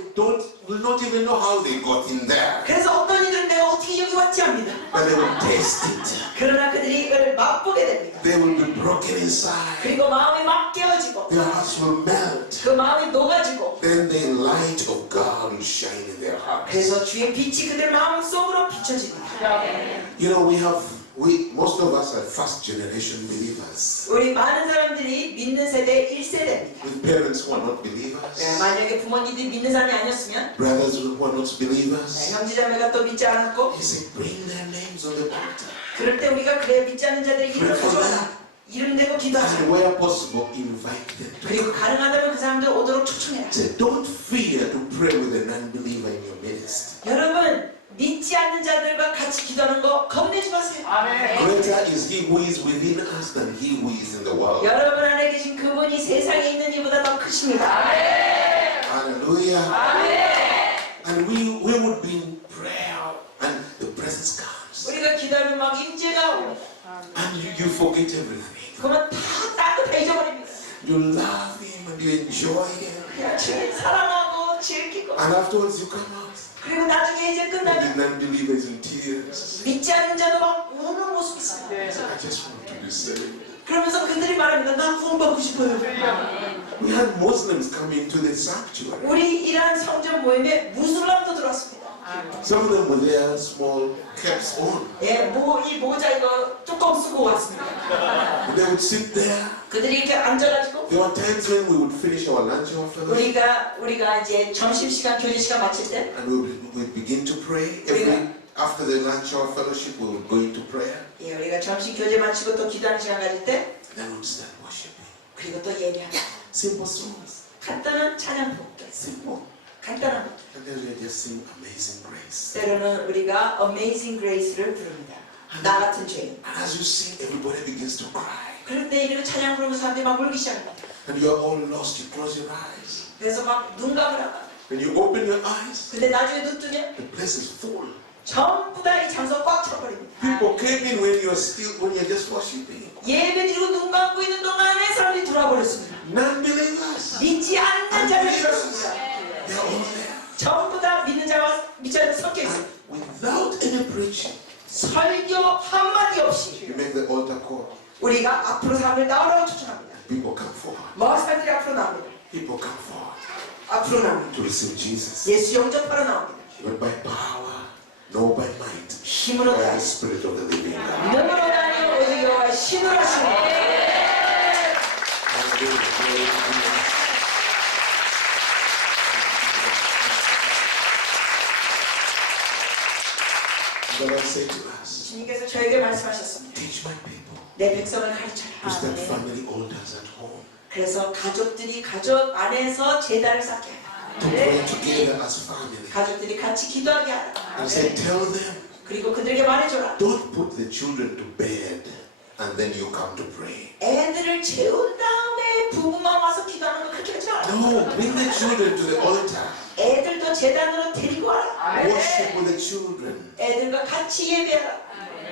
will not even know how they got in there, 그래서 어떤 이들은 내가 어떻게 여기 왔지 합니다. but they will taste it. 그러나 그들이 이걸 맛보게 됩니다. They will be broken inside. 그리고 마음이 막 깨어지고 Their hearts will melt. 그 마음이 녹아지고 Then the light of God will shine in their hearts. 그래서 주의 빛이 그들 마음 속으로 비춰집니다. You know, most of us are first generation believers. 우리 많은 사람들이 믿는 세대 1세대입니다. With parents who are not believers, 만약에 부모님들이 믿는 사람이 아니었으면 brothers who are not believers. 형제자매가 또 믿지 않았고 He said, bring their names on the altar. 그럴 때 우리가 그래 믿지 않는 자들의 이름을 가져와라. 이름 대고 기도하자. And where possible, invite them to 그리고 come. 가능하다면 그 사람들 오도록 초청해라. Say, don't fear to pray with an unbeliever in your midst. 여러분 믿지 않는 자들과 같이 기도하는 거 겁내지 마세요. Greater is he who is within us than he who is in the world. 여러분 안에 계신 그분이 세상에 있는 이보다 더 크십니다. Hallelujah. And we would be in prayer and the presence comes. 우리가 기도하면 막 임재가 옵니다. And you forget everything. 그러면 다 잊어버립니다. You love him and you enjoy him. 그냥 주님 사랑하고 즐기고 And afterwards you come out. 그리고 나중에 이제 And 끝나면 the non-believer is in tears. 믿지 않는 자도 막 우는 모습이 있어요. I just want to be saved. 그러면서 그들이 말합니다. 나 구원받고 싶어요. We had Muslims come into the sanctuary. 우리 이러한 성전 모임에 무슬람도 들어왔습니다. Some of them were there, small caps on. 예, 이 모자 이거 뚜껑 쓰고 왔습니다. They would sit there. 그들이 이렇게 앉아가지고 There were times when we would finish our lunch hour fellowship 우리가 이제 점심 시간 교제 시간 마칠 때 and we would begin to pray. After the lunch hour fellowship, we would go into prayer. 예, 우리가 점심 교제 마치고 또 기도하는 시간 가질 때 Then we would start worshiping. 그리고 또 예배합니다. Simple songs. 간단한 찬양곡, Simple. 간단한 것. And then we just sing Amazing Grace. 때로는 우리가 Amazing Grace를 부릅니다. 나 같은 죄인. And as you sing, everybody begins to cry. 그런데 이렇게 찬양 부르면 사람들이 막 울기 시작합니다. And you are all lost. You close your eyes. 그래서 막 눈 감으라고. When you open your eyes, 근데 나중에 눈 뜨면 the place is full. 전부 다 이 장소 꽉 차버립니다. People came in when you're just worshiping. 예배 드리고 눈 감고 있는 동안에 사람들이 들어와 버렸습니다. Non-believers. 믿지 않는 자들이 들었습니다. They're all there. 전부 다 믿는 자와 믿지 않는 섞여 있습니다. Without any preaching, 설교 한마디 없이 you make the altar call. 우리가 앞으로 사람을 나오라고 초청합니다. People come forward. 뭐 사람들이 앞으로 나옵니다. People come forward 앞으로 나옵니다. to receive Jesus. 예수 영접하러 나옵니다. Not by power, nor by might, 힘으로 by 다 the Spirit of the living God. 능으로 다니고 오직 여호와의 신으로 하십니다. The Lord said to us, 주님께서 저에게 말씀하셨습니다. teach my people 내 백성을 to 가르쳐라. stand family altars at home, 그래서 가족들이 가족 안에서 제단을 쌓게 하라. to pray together as family. 가족들이 같이 기도하게 하라. And say, tell them, 그리고 그들에게 말해줘라. don't put the children to bed and then you come to pray. 애들을 재운 다음에 부부만 와서 기도하는 거 그렇게 하지 마라. No, bring the children to the altar. 애들도 제단으로 데리고 와라. Worship with the children. 애들과 같이 예배하라.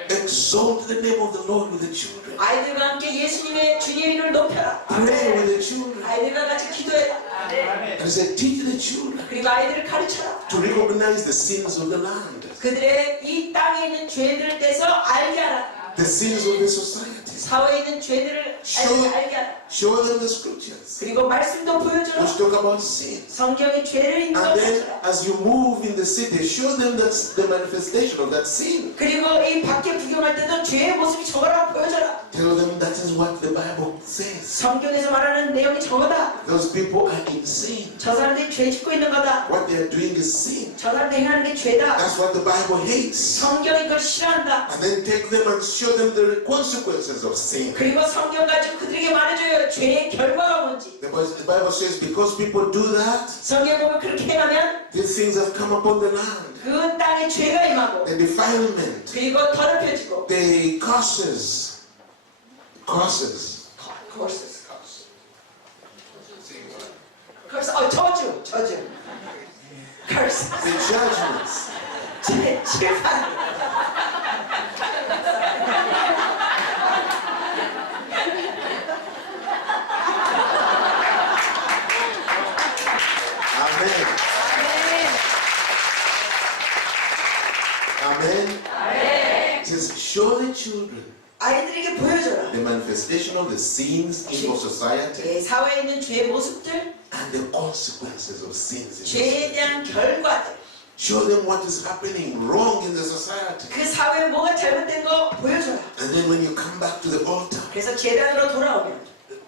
Exalt the name of the Lord with the children. 아이들과 함께 예수님의 주님의 이름을 높여라. Pray with the children. 아이들과 같이 기도해라. And say, teach the children 그리고 아이들을 가르쳐라. to recognize the sins of the land, 그들의 이 땅에 있는 죄들을 대해서 알게 하라. the sins of the society. 사회에 있는 죄들을 알게 하라. Show them the scriptures 그리고 말씀도 보여줘라. which talk about sin. 성경의 죄를 있는 걸 And then 보여줘라. as you move in the city, show them that's the manifestation of that sin. 그리고 이 밖에 구경할 때도 죄의 모습이 저거라고 보여줘라. Tell them that is what the Bible says. 성경에서 말하는 내용이 저거다. Those people are insane. 저 사람들이 죄 짓고 있는 거다. What they are doing is sin. 저 사람들이 행하는 게 죄다. That's what the Bible hates. 성경이 그걸 싫어한다. And then take them and show them the consequences of sin. 그리고 성경과 가지고 그들에게 말해줘요. 죄의 결과가 뭔지. The Bible says because people do that, 성경 보면 그렇게 행하면 these things have come upon the land. 그 땅에 죄가 임하고 The defilement, 그리고 더럽혀지고 the curses. 저주 curse The judgments. 질판 Amen. Amen. It says, show the children 아이들에게 보여줘라. the manifestation of the sins in our society 사회에 있는 죄의 모습들, and the consequences of sins in 죄에 society. 대한 결과들, Show them what is happening wrong in the society. 그 사회에 뭐가 잘못된 거 보여줘라. And then when you come back to the altar, 그래서 제단으로 돌아오면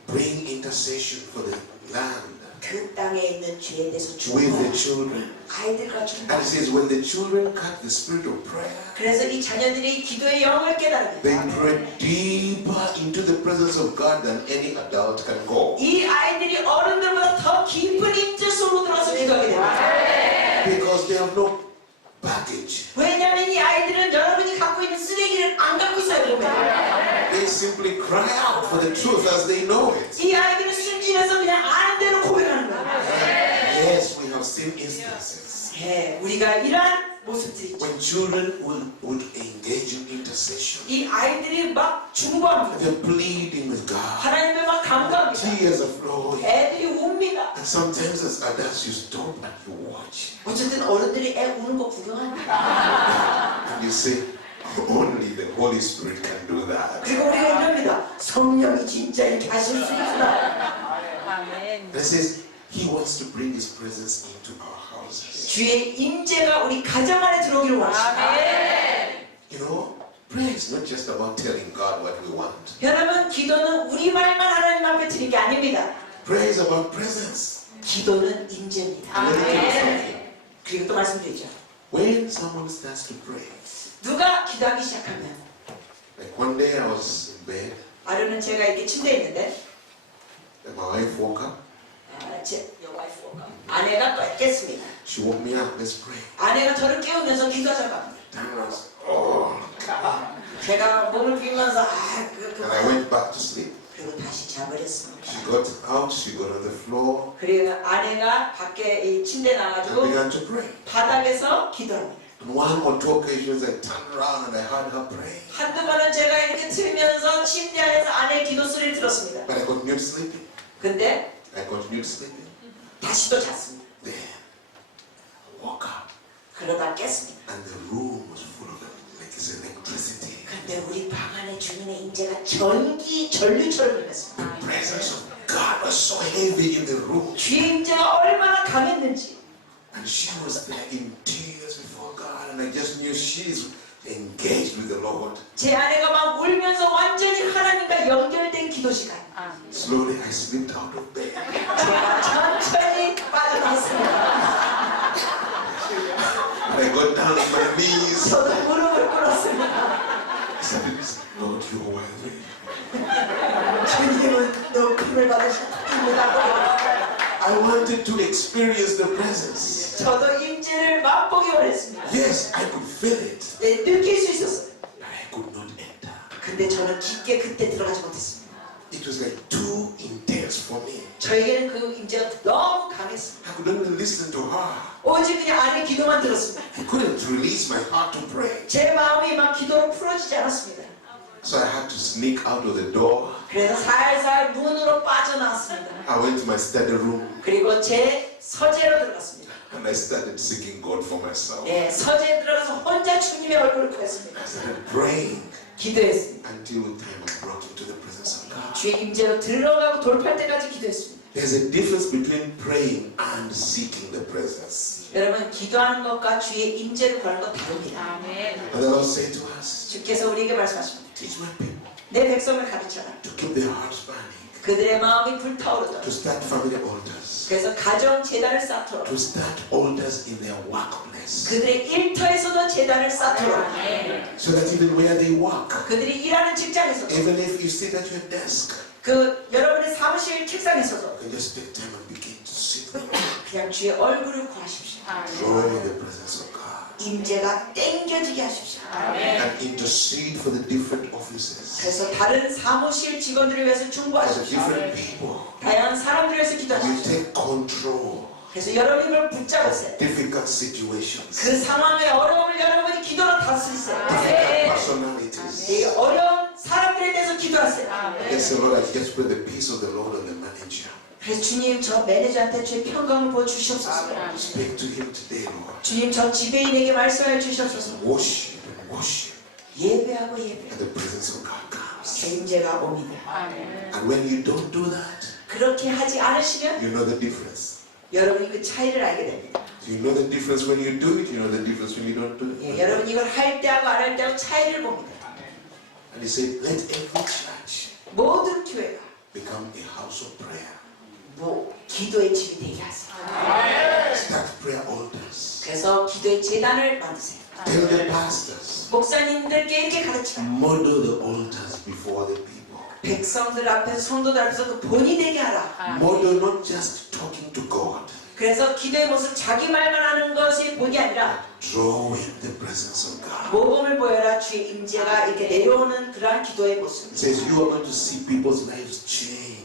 bring intercession for the land 그 땅에 있는 죄에 대해서 with the 중보하라. children. 아이들과 And 중보하라. it says, when the children cut the spirit of prayer, 그래서 이 자녀들이 기도의 영을 깨달으면 they pray deeper into the presence of God than any adult can go. 이 아이들이 어른들보다 더 깊은 임재 속으로 들어서 기도하게 됩니다. Because they have no baggage. 왜냐하면 이 아이들은 여러분이 갖고 있는 쓰레기를 안 갖고 있어요. 보면 They simply cry out for the truth as they know it. 이 아이들은 순진해서 그냥 아는 대로 고백하는 거예요. Yes, we have seen instances 예, 우리가 이러한 모습들이 있죠. when children would engage in intercession. 이 아이들이 막 중보합니다. They're pleading with God. 하나님을 막 감사합니다. Tears are flowing. 애들이 웁니다. And sometimes as adults you stop and you watch. 어쨌든 어른들이 애 우는 거 구경합니다. And you say, only the Holy Spirit can do that. 그리고 우리가 이럽니다. 성령이 진짜 이렇게 하실 수 있구나. And it says, He wants to bring His presence into our houses. 주의 임재가 우리 가정 안에 들어오기를 원하십니다. You know, prayer is not just about telling God what we want. 여러분, 기도는 우리 말만 하나님 앞에 드리는 게 아닙니다. Prayer is about presence. 기도는 임재입니다. Let me tell you something. 그리고 또 말씀드리죠. When someone starts to pray, 누가 기도하기 시작하면 like one day I was in bed, 아르는 제가 이렇게 침대에 있는데 and my wife woke up. 아내가 깼습니다. She woke me up. Let's pray. 아내가 저를 깨우면서 기도하자고 합니다. And I was, oh. 제가 몸을 비면서 And I went back to sleep. 그리고 다시 자버렸습니다. She got out. She got on the floor 그리고 아내가 밖에 이 침대에 and 나가지고 began to pray. 바닥에서 기도합니다. On one or two occasions, I turned around and I heard her pray. 한두 번은 제가 이렇게 틀면서 침대 안에서 아내의 기도 소리를 들었습니다. But I continued sleeping. 근데 I continued sleeping. 다시 또 잤습니다. Then I woke up 그러다 깼습니다. and the room was full of like it's electricity. 근데 우리 방 안에 주님의 임재가 전류처럼 임했습니다. The presence of God was so heavy in the room. 주의 임재가 얼마나 강했는지. And she was there in tears before God, and I just knew she's engaged with the Lord. 제 아내가 막 울면서 완전히 하나님과 연결된 기도 시간. Slowly I slipped out of bed. 제가 천천히 빠져나왔습니다. And I got down on my knees. 저도 무릎을 꿇었습니다. I said, Lord, you are worthy. 주님은 너 품을 받으실 분입니다. I wanted to experience the presence. 저도 임재를 맛보기 원했습니다. Yes, I could feel it. 네, 느낄 수 있었어요. But I could not enter. 근데 저는 깊게 그때 들어가지 못했습니다. It was like too intense for me. 저에게는 그 임재가 너무 강했습니다. I could only listen to her. 오직 그냥 아내 기도만 들었습니다. I couldn't release my heart to pray. 제 마음이 막 기도로 풀어지지 않았습니다. So I had to sneak out of the door. 그래서 살살 문으로 빠져나왔습니다. I went to my study room 그리고 제 서재로 들어갔습니다. and I started seeking God for myself. 네, 서재에 들어가서 혼자 주님의 얼굴을 구했습니다. I started praying 기도했습니다. until time I broke into the presence of God. 주의 임재로 들어가고 돌파할 때까지 기도했습니다. There's a difference between praying and seeking the presence. 여러분, 기도하는 것과 주의 임재를 구하는 것 다릅니다. And the Lord said to us, 주께서 우리에게 말씀하십니다. teach my people 내 백성을 가르쳐라. to keep their hearts burning, 그들의 마음이 불타오르도록. to start family altars, 그래서 가정 재단을 쌓도록. to start altars in their workplace, 그들의 일터에서도 재단을 쌓도록. so that even where they work, 그들이 일하는 직장에서도. even if you sit at your desk, 여러분의 사무실 책상에 서서 You can just take time and begin to sit there. 그냥 주의 얼굴을 구하십시오. Draw in the presence of God. 임재가 땡겨지게 하십시오. And intercede for the different offices. 그래서 다른 사무실 직원들을 위해서 For the 중보하십시오. different people. 다양한 사람들을 위해서 You 기도하십시오. take control 그래서 여러분이 그걸 of 붙잡으세요. difficult situations. 그 상황의 어려움을 여러분이 기도로 다스리세요. Difficult personalities. 이 어려운 사람들에 대해서 기도하세요. Yes, Lord, I just pray the peace of the Lord on the manager. 그래서 주님 저 매니저한테 주의 평강을 부어주시옵소서. Speak to him today, Lord. 주님 저 지배인에게 말씀해 주시옵소서. Worship and worship. 예배하고 예배. And the presence of God comes. 임재가 옵니다. And when you don't do that, 그렇게 하지 않으시면 you know the difference. 여러분이 그 차이를 알게 됩니다. You know the difference when you do it, you know the difference when you don't do 예, it. 여러분 이걸 할 때하고 안 할 때하고 차이를 봅니다. And he said, let every church 모든 교회가 become a house of prayer. 기도의 집이 되게 하세요. Start prayer altars. 그래서 기도의 재단을 만드세요. Tell the pastors, 목사님들께 이렇게 가르치라. model the altars before the people. 백성들 앞에서 성도들 앞에서 그 본이 되게 하라. Model not just talking to God, 그래서 기도의 모습 자기 말만 하는 것이 본이 아니라 drawing the presence of God. 모범을 보여라. 주의 임재가 이렇게 내려오는 그러한 기도의 모습. It says you are going to see people's lives change.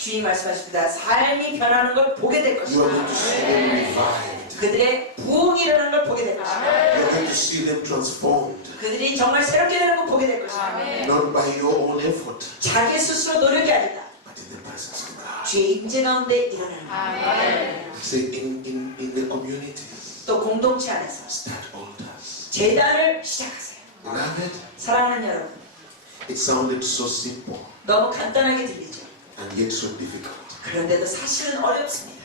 주님 말씀하십니다. 삶이 변하는 걸 보게 될 You are going to 것이다. see them revived. 그들의 부흥이 일어나는 걸 보게 될 것이다. You are going to see them transformed. 그들이 정말 새롭게 되는 걸 보게 될 것이다. Not by your own effort, 자기 스스로 노력이 아니다. but in the presence of God. 주의 임재 가운데 일어나는 것. Say in the communities, 또 공동체 안에서 start altars. 재단을 시작하세요. Beloved, 사랑하는 여러분, it sounded so simple 너무 간단하게 들리죠. and yet so difficult. 그런데도 사실은 어렵습니다.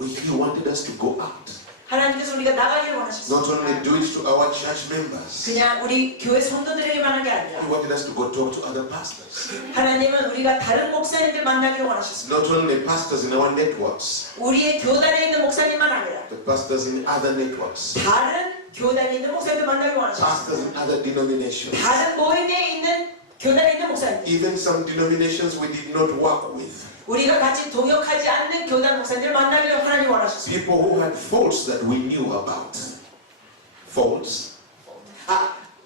He wanted us to go out. 하나님께서 우리가 나가기를 원하셨습니다. Not only do it to our church members, 그냥 우리 교회 성도들에게만 한 게 He 아니라 wanted us to go talk to other pastors. 하나님은 우리가 다른 목사님들 만나기를 원하셨습니다. Not only pastors in our networks, 우리의 교단에 있는 목사님만 아니라 the pastors in other networks, 다른 교단에 있는 목사님들 만나기를 원하셨습니다. pastors in other denominations, 다른 모임에 있는 교단에 있는 목사님들, even some denominations we did not work with, 우리가 같이 동역하지 않는 교단 목사님들 만나기를 하나님 원하셨습니다. people who had faults that we knew about. Faults.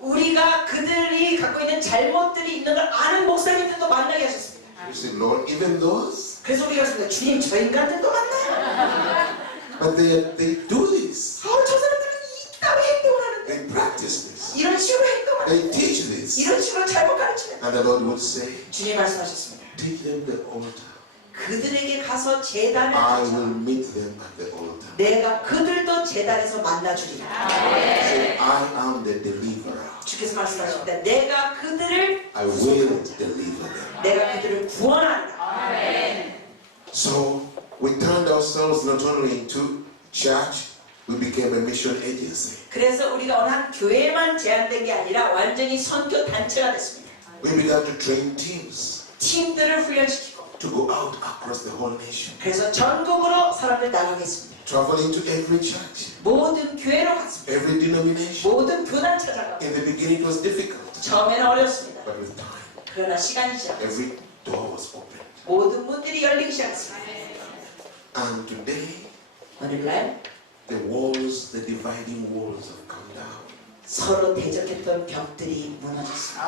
우리가 그들이 갖고 있는 잘못들이 있는 걸 아는 목사님들도 만나게 하셨습니다. You said, Lord, even those, 그래서 우리가 그랬습니다. 주님, 저 인간들도 만나요. but they do this. 저 사람들은 이따위 행동을 하는데 They practice this. 이런 식으로 행동을 They 하는데 teach this. 이런 식으로 잘못 가르치는 And the Lord would say, 주님 말씀하셨습니다. teach them the altar. 그들에게 가서 재단을 I 가져 will meet them at the altar. 내가 그들도 재단에서 만나주리라. Say, I am the deliverer. 주께서 말씀하십니다. 내가 그들을 I will deliver them. 내가 그들을 구원한다. So we turned ourselves not only into church, we became a mission agency. 그래서 우리가 어느 한 교회만 제한된 게 아니라 완전히 선교 단체가 됐습니다. We began to train teams 팀들을 훈련시키고 to go out across the whole nation, 그래서 전국으로 사람들 나가겠습니다. traveling to every church, 모든 교회로 갔습니다. every denomination. 모든 교단 찾아가고 In the beginning it was difficult, 처음에는 어려웠습니다. but with time, 그러나 시간이 지나면서 every door was opened. 모든 문들이 열리기 시작했습니다. And today, 오늘날 the walls, the dividing walls have come down. 서로 대적했던 벽들이 무너졌습니다.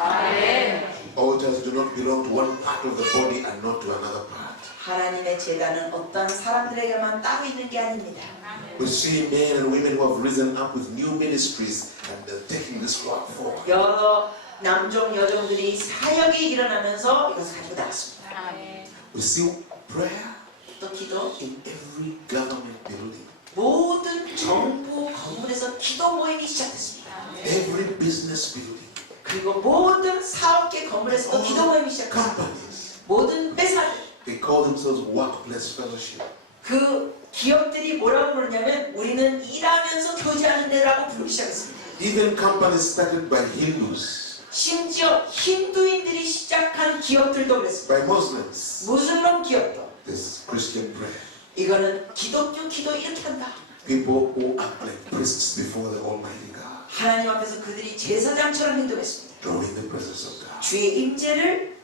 Altars do not belong to one part of the body and not to another part. 하나님의 제단은 어떤 사람들에게만 따로 있는 게 아닙니다. We see men and women who have risen up with new ministries and they're taking this work forward. 여러 남종 여종들이 사역이 일어나면서 이것을 가지고 나갔습니다. We see prayer 또 기도, in every government building, 모든 정부 건물에서 기도 모임이 시작됐습니다. every business building, 그리고 모든 사업계 건물에서도 기도 모임이 시작됐습니다. companies. 모든 회사들, They call themselves workplace fellowship. 그 기업들이 뭐라고 부르냐면 우리는 일하면서 교제하는 데라고 부르기 시작했습니다. Even companies started by Hindus, 심지어 힌두인들이 시작한 기업들도 그랬습니다. by Muslims. 무슬림 기업도 This Christian prayer. 이거는 기독교 기도 이렇게 한다. People who act like priests before the Almighty God, 하나님 앞에서 그들이 제사장처럼 행동했습니다. drawing the presence of God. 주의 임재를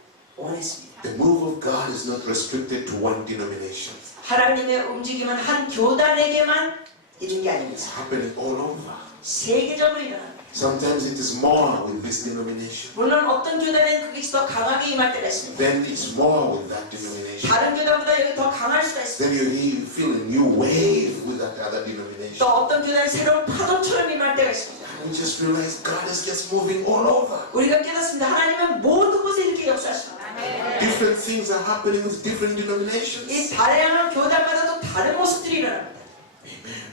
원했습니다. The move of God is not restricted to one denomination. 하나님의 움직임은 한 교단에게만 있는 게 아닙니다. It's happening all over. 세계적으로 일어납니다. Sometimes it is more with this denomination. 물론 어떤 교단에는 그게 더 강하게 임할 때가 있습니다. Then it's more with that denomination. 다른 교단보다 여기 더 강할 수가 있습니다. Then you feel a new wave with that other denomination. 또 어떤 교단은 새로운 파도처럼 임할 때가 있습니다. And we just realize God is just moving all over. 우리가 깨닫습니다. 하나님은 모든 곳에 이렇게 역사하십니다. Different things are happening with different 이 denominations. 다양한 교단마다 또 다른 모습들이 일어납니다. Amen.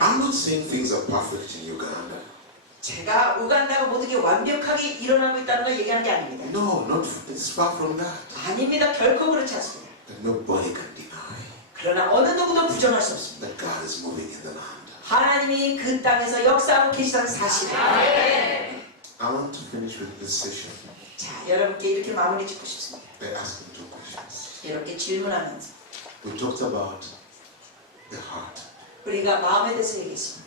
I'm not saying things are perfect in Uganda. 제가 우간다가 모든 게 완벽하게 일어나고 있다는 걸 얘기하는 게 아닙니다. No, not it's far from that. 아닙니다. 결코 그렇지 않습니다. That nobody can deny 그러나 어느 누구도 부정할 수 없습니다. that God is moving in the land. 하나님이 그 땅에서 역사하고 계시다는 사실입니다. I want to finish with this session 자, 여러분께 이렇게 마무리 짓고 싶습니다. by asking two questions. 이렇게 질문하면서 We talked about the heart, 우리가 마음에 대해서 얘기했습니다.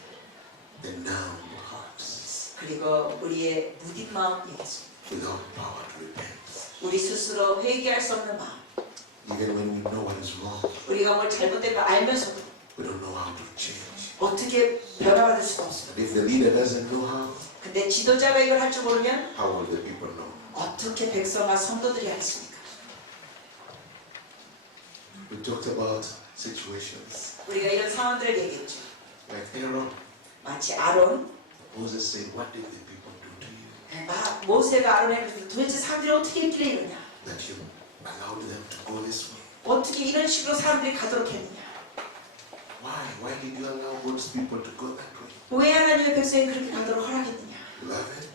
the numb hearts, 그리고 우리의 무딘 마음 얘기했습니다. without power to repent. 우리 스스로 회개할 수 없는 마음. Even when we know what is wrong, 우리가 뭘 잘못된 걸 알면서도 we don't know how to change. 어떻게 변화받을 수가 없습니다. And if the leader doesn't know how, 근데 지도자가 이걸 할 줄 모르면 how will the people know? 어떻게 백성과 성도들이 하겠습니까? We talked about situations 우리가 이런 상황들을 얘기했죠. like Aaron. 마치 아론, Moses said, "What did the people do to you 모세가 아론에게 그랬더니 도대체 사람들이 어떻게 했길래 이러냐? that you allowed them to go this way? 어떻게 이런 식으로 사람들이 가도록 했느냐? Why? Why did you allow God's people to go that way?" 왜 하나님의 백성이 그렇게 가도록 허락했느냐? Beloved,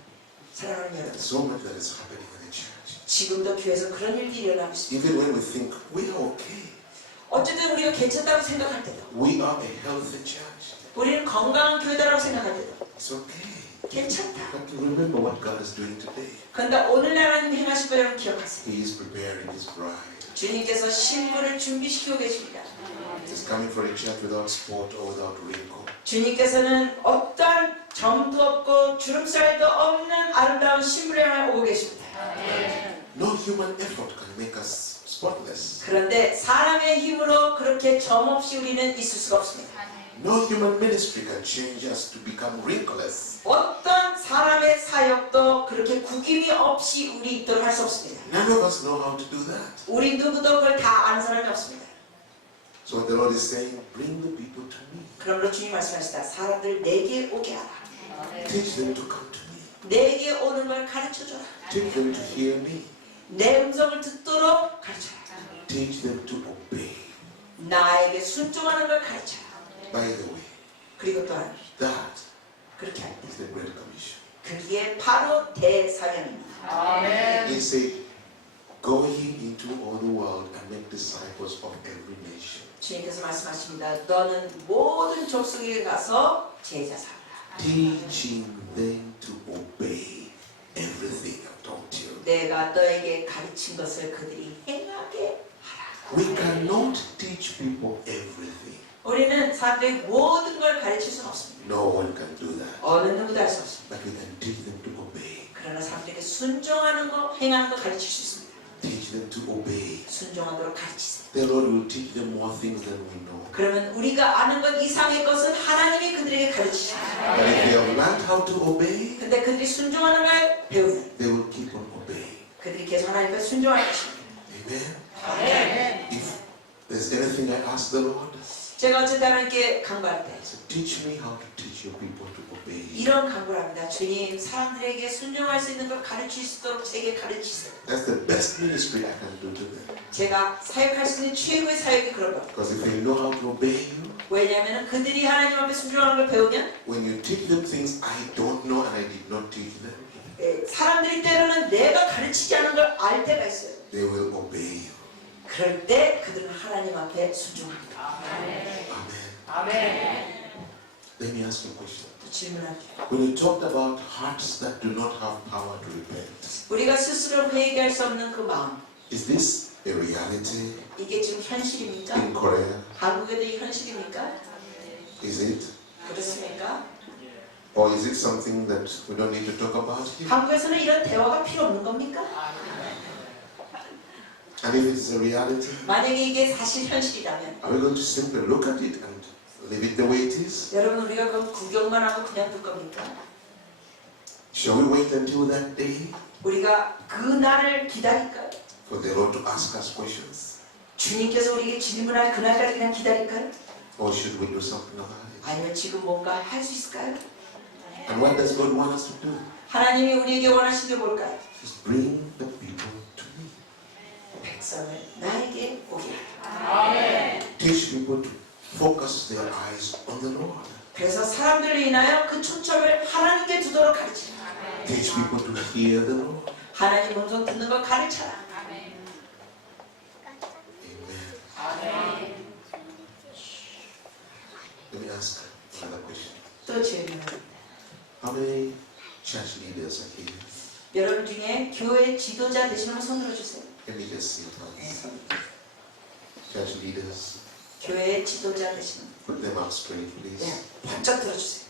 사랑하는 여러분, so much that is happening in the church. 지금도 교회에서 그런 일들이 일어나고 있습니다. Even when we think we are okay, 어쨌든 우리가 괜찮다고 생각할 때도, we are a healthy church. 우리는 건강한 교회다라고 생각할 때도 It's okay. 괜찮다. But remember what God is doing today. 그런데 오늘 하나님 행하실 걸 여러분 기억하세요. He is preparing His bride. 주님께서 신부를 준비시키고 계십니다. He's coming for a church without spot or without wrinkle. 주님께서는 어떠한 점도 없고 주름살도 없는 아름다운 신부를 향해 오고 계십니다. No human effort can make us spotless. 그런데 사람의 힘으로 그렇게 점 없이 우리는 있을 수가 없습니다. No human ministry can change us to become wrinkless. 어떤 사람의 사역도 그렇게 구김이 없이 우리 있도록 할 수 없습니다. None of us know how to do that. 우리 누구도 그걸 다 아는 사람이 없습니다. So what the Lord is saying, bring the people to me. 그러므로 주님 말씀하시다. 사람들 내게 오게 하라. Teach them to come to me. 내게 오는 걸 가르쳐줘라. Teach them to hear me. 내 음성을 듣도록 가르쳐라. Teach them to obey. 나에게 순종하는 걸 가르쳐라. By the way, 그리고 또한 that 그렇게 할 때 is the Great Commission. 그게 바로 대사명입니다. He said, go ye into all the world and make disciples of every nation. 주님께서 말씀하십니다. 너는 모든 족속에 가서 제자 삼으라. Teaching them to obey everything I've taught you. 내가 너에게 가르친 것을 그들이 행하게 하라. We cannot teach people everything. 우리는 사람들이 모든 걸 가르칠 수는 없습니다. No one can do that. 어느 누구도 할 수 없습니다. But we can teach them to obey. 그러나 사람들에게 순종하는 거, 행하는 거 가르칠 수 있습니다. Teach them to obey. 순종하도록 가르치세요. The Lord will teach them more things than we know. 그러면 우리가 아는 것 이상의 것은 하나님이 그들에게 가르치십니다. But if they have learned how to obey, 근데 그들이 순종하는 걸 배우면 they will keep on obeying. 그들이 계속 하나님께 순종할 것입니다. Amen. If there's anything I ask the Lord, 제가 어쨌든 하나님께 간구할 때 so teach me how to teach your people to obey. 이런 간구를 합니다. 주님, 사람들에게 순종할 수 있는 걸 가르칠 수 있도록 제게 가르치세요. That's the best ministry I can do to them. 제가 사역할 수 있는 최고의 사역이 그런 겁니다. Because if they know how to obey you, 왜냐하면 그들이 하나님 앞에 순종하는 걸 배우면 when you teach them things I don't know and I did not teach them, 사람들이 때로는 내가 가르치지 않은 걸 알 때가 있어요. they will obey you. 그럴 때 그들은 하나님 앞에 순종합니다. Amen. Let me ask you a question. 또 질문할게요. When you talked about hearts that do not have power to repent, 우리가 스스로 회개할 수 없는 그 마음, is this a reality 이게 지금 현실입니까? in Korea? 한국에도 이 현실입니까? Is it? 그렇습니까? Or is it something that we don't need to talk about here? 한국에서는 이런 대화가 필요 없는 겁니까? And if it is a reality, 만약에 이게 사실 현실이라면 are we going to simply look at it and leave it the way it is? 여러분 우리가 그럼 구경만 하고 그냥 둘 겁니까? Shall we wait until that day 우리가 그 날을 기다릴까요? for the Lord to ask us questions? 주님께서 우리에게 질문할 그날까지 그냥 기다릴까요? Or should we do something about it? 아니면 지금 뭔가 할 수 있을까요? And what does God want us to do? 하나님이 우리에게 원하시는 게 뭘까요? Just bring the people to me. 백성을 나에게 오게 하라. Teach people to focus their eyes on the Lord. 그래서 사람들을 인하여 그 초점을 하나님께 두도록 가르치라. Teach people to hear the Lord. 하나님 음성 듣는 걸 가르쳐라. Amen. Let me ask another question. 또 질문합니다. How many church leaders are here? 여러분 중에 교회 지도자 되시는 분 손 들어주세요. Let me just see 네, hands. 손. Church leaders, 교회 지도자 되시는 분. put them up straight, please. 네, 번쩍 들어주세요.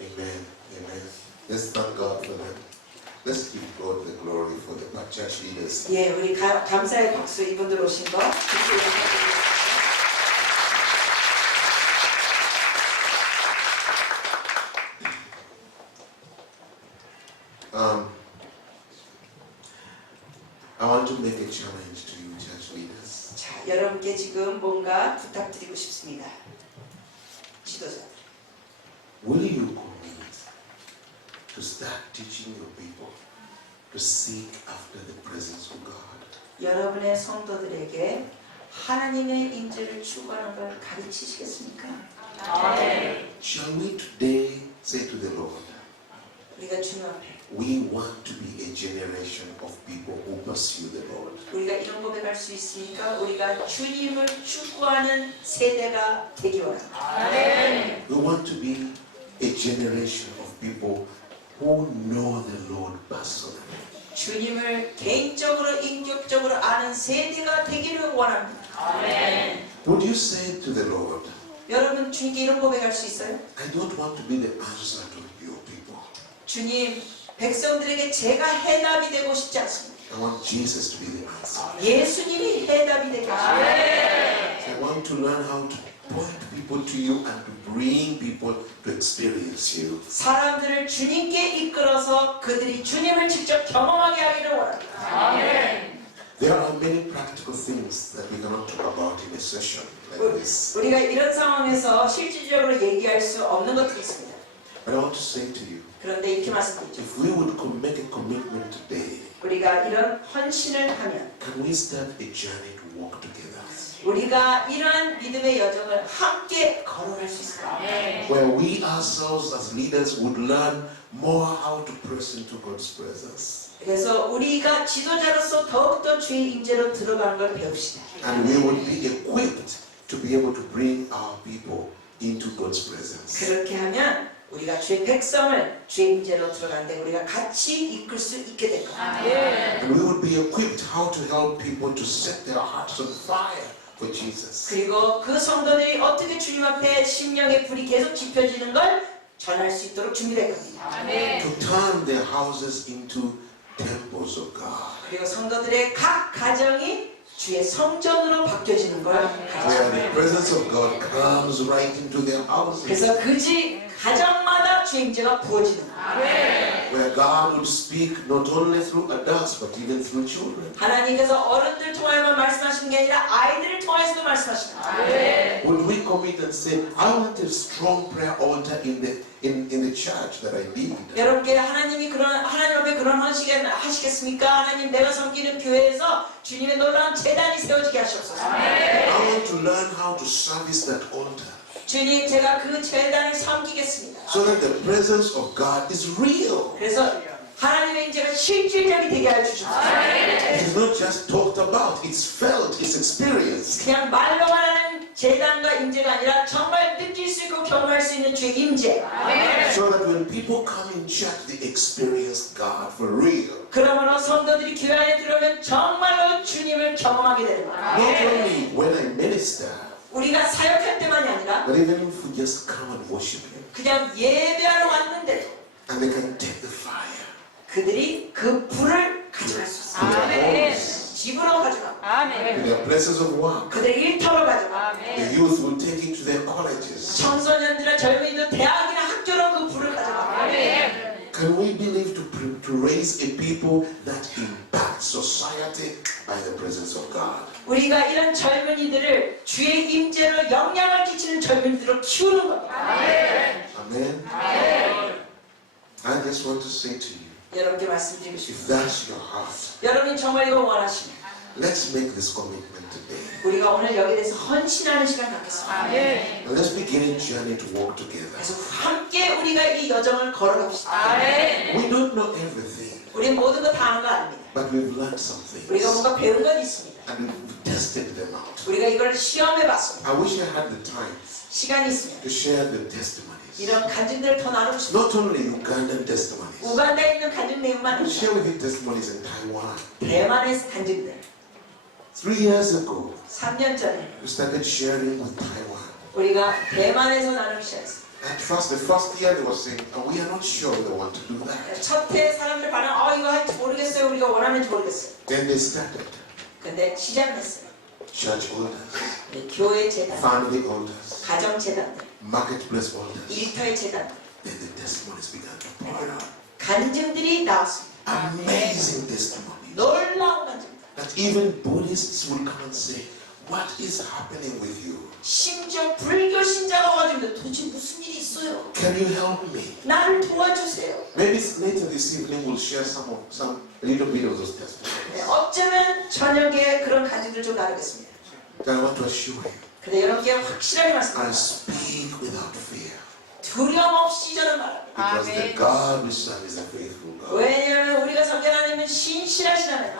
Amen. Amen. Let's thank God for them. Let's give God the glory for the church leaders. 예, 우리 감사의 박수 이분들 오신 거. I want to make a challenge to you, church leaders. 자, 여러분께 지금 뭔가 부탁드리고 싶습니다. 지도자들. Will you commit to start teaching your people to seek after the presence of God? 여러분의 성도들에게 하나님의 인재를 추구하는 걸 가르치시겠습니까? Shall we today say to the Lord, 우리가 주님 앞에 we want to be a generation of people who pursue the Lord. 우리가 이런 고백할 수 있으니까 우리가 주님을 추구하는 세대가 되기 원합니다. We want to be a generation of people who know the Lord personally. 주님을 개인적으로 인격적으로 아는 세대가 되기를 원합니다. Would you say to the Lord, 여러분 주님께 이런 고백할 수 있어요? I don't want to be the answer to your people. 주님, 백성들에게 제가 해답이 되고 싶지 않습니다. I want Jesus to be the answer. 예수님이 해답이 되게 하십니다. I want to learn how to point people to you and to bring people to experience you. 사람들을 주님께 이끌어서 그들이 주님을 직접 경험하게 하기를 원합니다. There are many practical things that we cannot talk about in a session like this. 우리가 이런 상황에서 실질적으로 얘기할 수 없는 것들이 있습니다. But I want to say to you, 그런데 이렇게 말씀드리죠. if we would make a commitment today, 우리가 이런 헌신을 하면 can we start a journey to walk together? 우리가 이러한 믿음의 여정을 함께 걸어갈 수 있습니다. Where we ourselves as leaders would learn more how to press into God's presence. 그래서 우리가 지도자로서 더욱더 주의 임재로 들어가는 걸 배웁시다. And we would be equipped to be able to bring our people into God's presence. 그렇게 하면 우리가 주의 백성을 주의 임재로 들어가는데 우리가 같이 이끌 수 있게 될 겁니다. And we would be equipped how to help people to set their hearts on fire for Jesus. 그리고 그 성도들이 어떻게 주님 앞에 심령의 불이 계속 지펴지는 걸 전할 수 있도록 준비될 겁니다. To turn their houses into temples of God. 그리고 성도들의 각 가정이 주의 성전으로 바뀌어지는 걸 Where 가르쳐요. the presence of God comes right into their houses. 그래서 그 집 가정마다 주의 임재가 부어지는 거예요. Where God would speak not only through adults but even through children. 하나님께서 어른들 통하여만 말씀하시는 게 아니라 아이들을 통해서도 말씀하시는 거예요. Would we commit and say, I want a strong prayer altar in the church that I lead? 여러분께 하나님 앞에 그런 헌신을 하시겠습니까? 하나님 내가 섬기는 교회에서 주님의 놀라운 제단이 세워지게 하시옵소서. I want to learn how to service that altar 주님 제가 그 제단을 섬기겠습니다. so that the presence of God is real. 그래서 하나님의 임재가 실질적이 되게 하여 주십시오. It is not just talked about, it's felt, it's experienced. 그냥 말로만 하는 제단과 임재가 아니라 정말 느낄 수 있고 경험할 수 있는 주의 임재. So that when people come in church, they experience God for real. 그러므로 성도들이 교회 안에 들어오면 정말로 주님을 경험하게 되는 거예요. Not only when I minister, 우리가 사역할 때만이 아니라 but even if we just come and worship Him, 그냥 예배하러 왔는데도 and they can take the fire 그들이 그 불을 가져갈 수 to 있어요. their homes. 집으로 가져가고 to 아멘. their places of work. 그들의 일터로 가져가고 The 아멘. youth will take it to their colleges. 청소년들은 젊은이들 대학이나 학교로 그 불을 가져가고 아멘. Can we believe to raise a people that impact society by the presence of God? 우리가 이런 젊은이들을 주의 임재로 영향을 끼치는 젊은이들로 키우는 겁니다. Amen? I just want to say to you, 여러분께 말씀드리고 if 싶습니다. that's your heart, 여러분이 정말 이거 원하시면 let's make this commitment today. 우리가 오늘 여기에 대해서 헌신하는 시간 갖겠습니다. 아멘. And let's begin a journey to walk together. 그래서 함께 우리가 이 여정을 걸어갑시다. 아멘. We don't know everything, 우리 모든 거 다 아는 거 아닙니다. but we've learned some 우리가 things 뭔가 배운 건 있습니다. and we've tested them out. 우리가 이걸 시험해 봤습니다. I wish I had the time 시간이 있으면 to share the testimonies. 이런 간증들을 더 나누고 싶습니다. Not only Ugandan testimonies, 우간다에 있는 간증 내용만 I'll 아니라 share with you testimonies in Taiwan. 대만의 간증들 3 years ago, 3년 전에 we started sharing with Taiwan. 우리가 대만에서 나누기 시작했습니다. At first, the first year they were saying, oh, we are not sure we want to do that. 첫해 사람들 반응 이거 할지 모르겠어요. 우리가 원하는지 모르겠어요. Then they started 근데 시작했어요. church elders, 우리 교회 재단, family elders, 가정 재단들, marketplace elders. 일터의 재단들 Then the testimonies began to pour out. 간증들이 나왔습니다. Amazing testimonies. 놀라운 간증. That even Buddhists will come and say, what is happening with you? 심지어 불교 신자가 와가지고 도대체 무슨 일이 있어요? Can you help me? 나를 도와주세요. Maybe later this evening we'll share a little bit of those testimonies. 네, 어쩌면 저녁에 그런 간증들 좀 나누겠습니다. But I want to assure you, 근데 여러분께 확실하게 I 말씀드립니다. speak without fear. 두려움 없이 저는 말합니다. Because the Amen. God we serve is a faithful God. 왜냐하면 우리가 섬기는 하나님은 신실하신 하나님.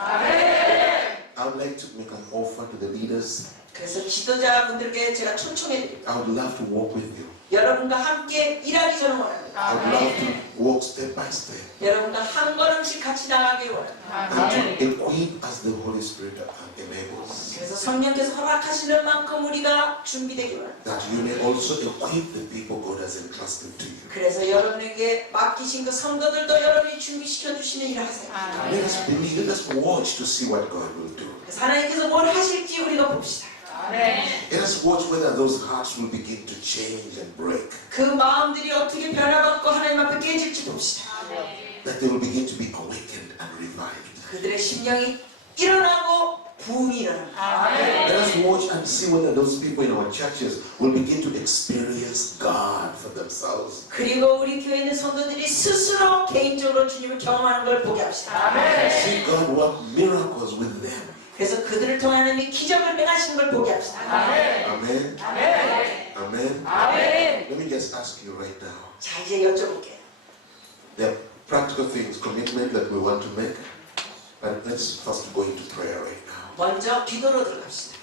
I would like to make an offer to the leaders. 그래서 지도자분들께 제가 초청해드립니다. I would love to walk with you. 여러분과 함께 일하기 저는 원합니다. I would love to walk step by step 여러분과 한 걸음씩 같이 나가기 원합니다. and to equip as the Holy Spirit enables. 그래서 성령께서 허락하시는 만큼 우리가 준비되기 원합니다. That you may also equip the people God has entrusted to you. 그래서 여러분에게 맡기신 그 성도들도 여러분이 준비시켜 주시는 일을 하세요. Let us believe, let us watch to see what God will do. 그래서 하나님께서 뭘 하실지 우리가 봅시다. Let us watch whether those hearts will begin to change and break. 그 마음들이 어떻게 변화받고 하나님 앞에 깨질지 봅시다. That they will begin to be awakened and revived. 그들의 심령이 일어나고 부흥이 일어납니다. Let us watch and see whether those people in our churches will begin to experience God for themselves. 그리고 우리 교회에 있는 성도들이 스스로 개인적으로 주님을 경험하는 걸 보게 합시다. See God work miracles with them. 그래서 그들을 통해 하나님이 기적을 행하시는 걸 보게 합시다. Amen. Amen. Let me just ask you right now. 자, 이제 여쭤볼게요. There are practical things, commitment that we want to make. But let's first go into prayer right now. 먼저 기도로 들어갑시다.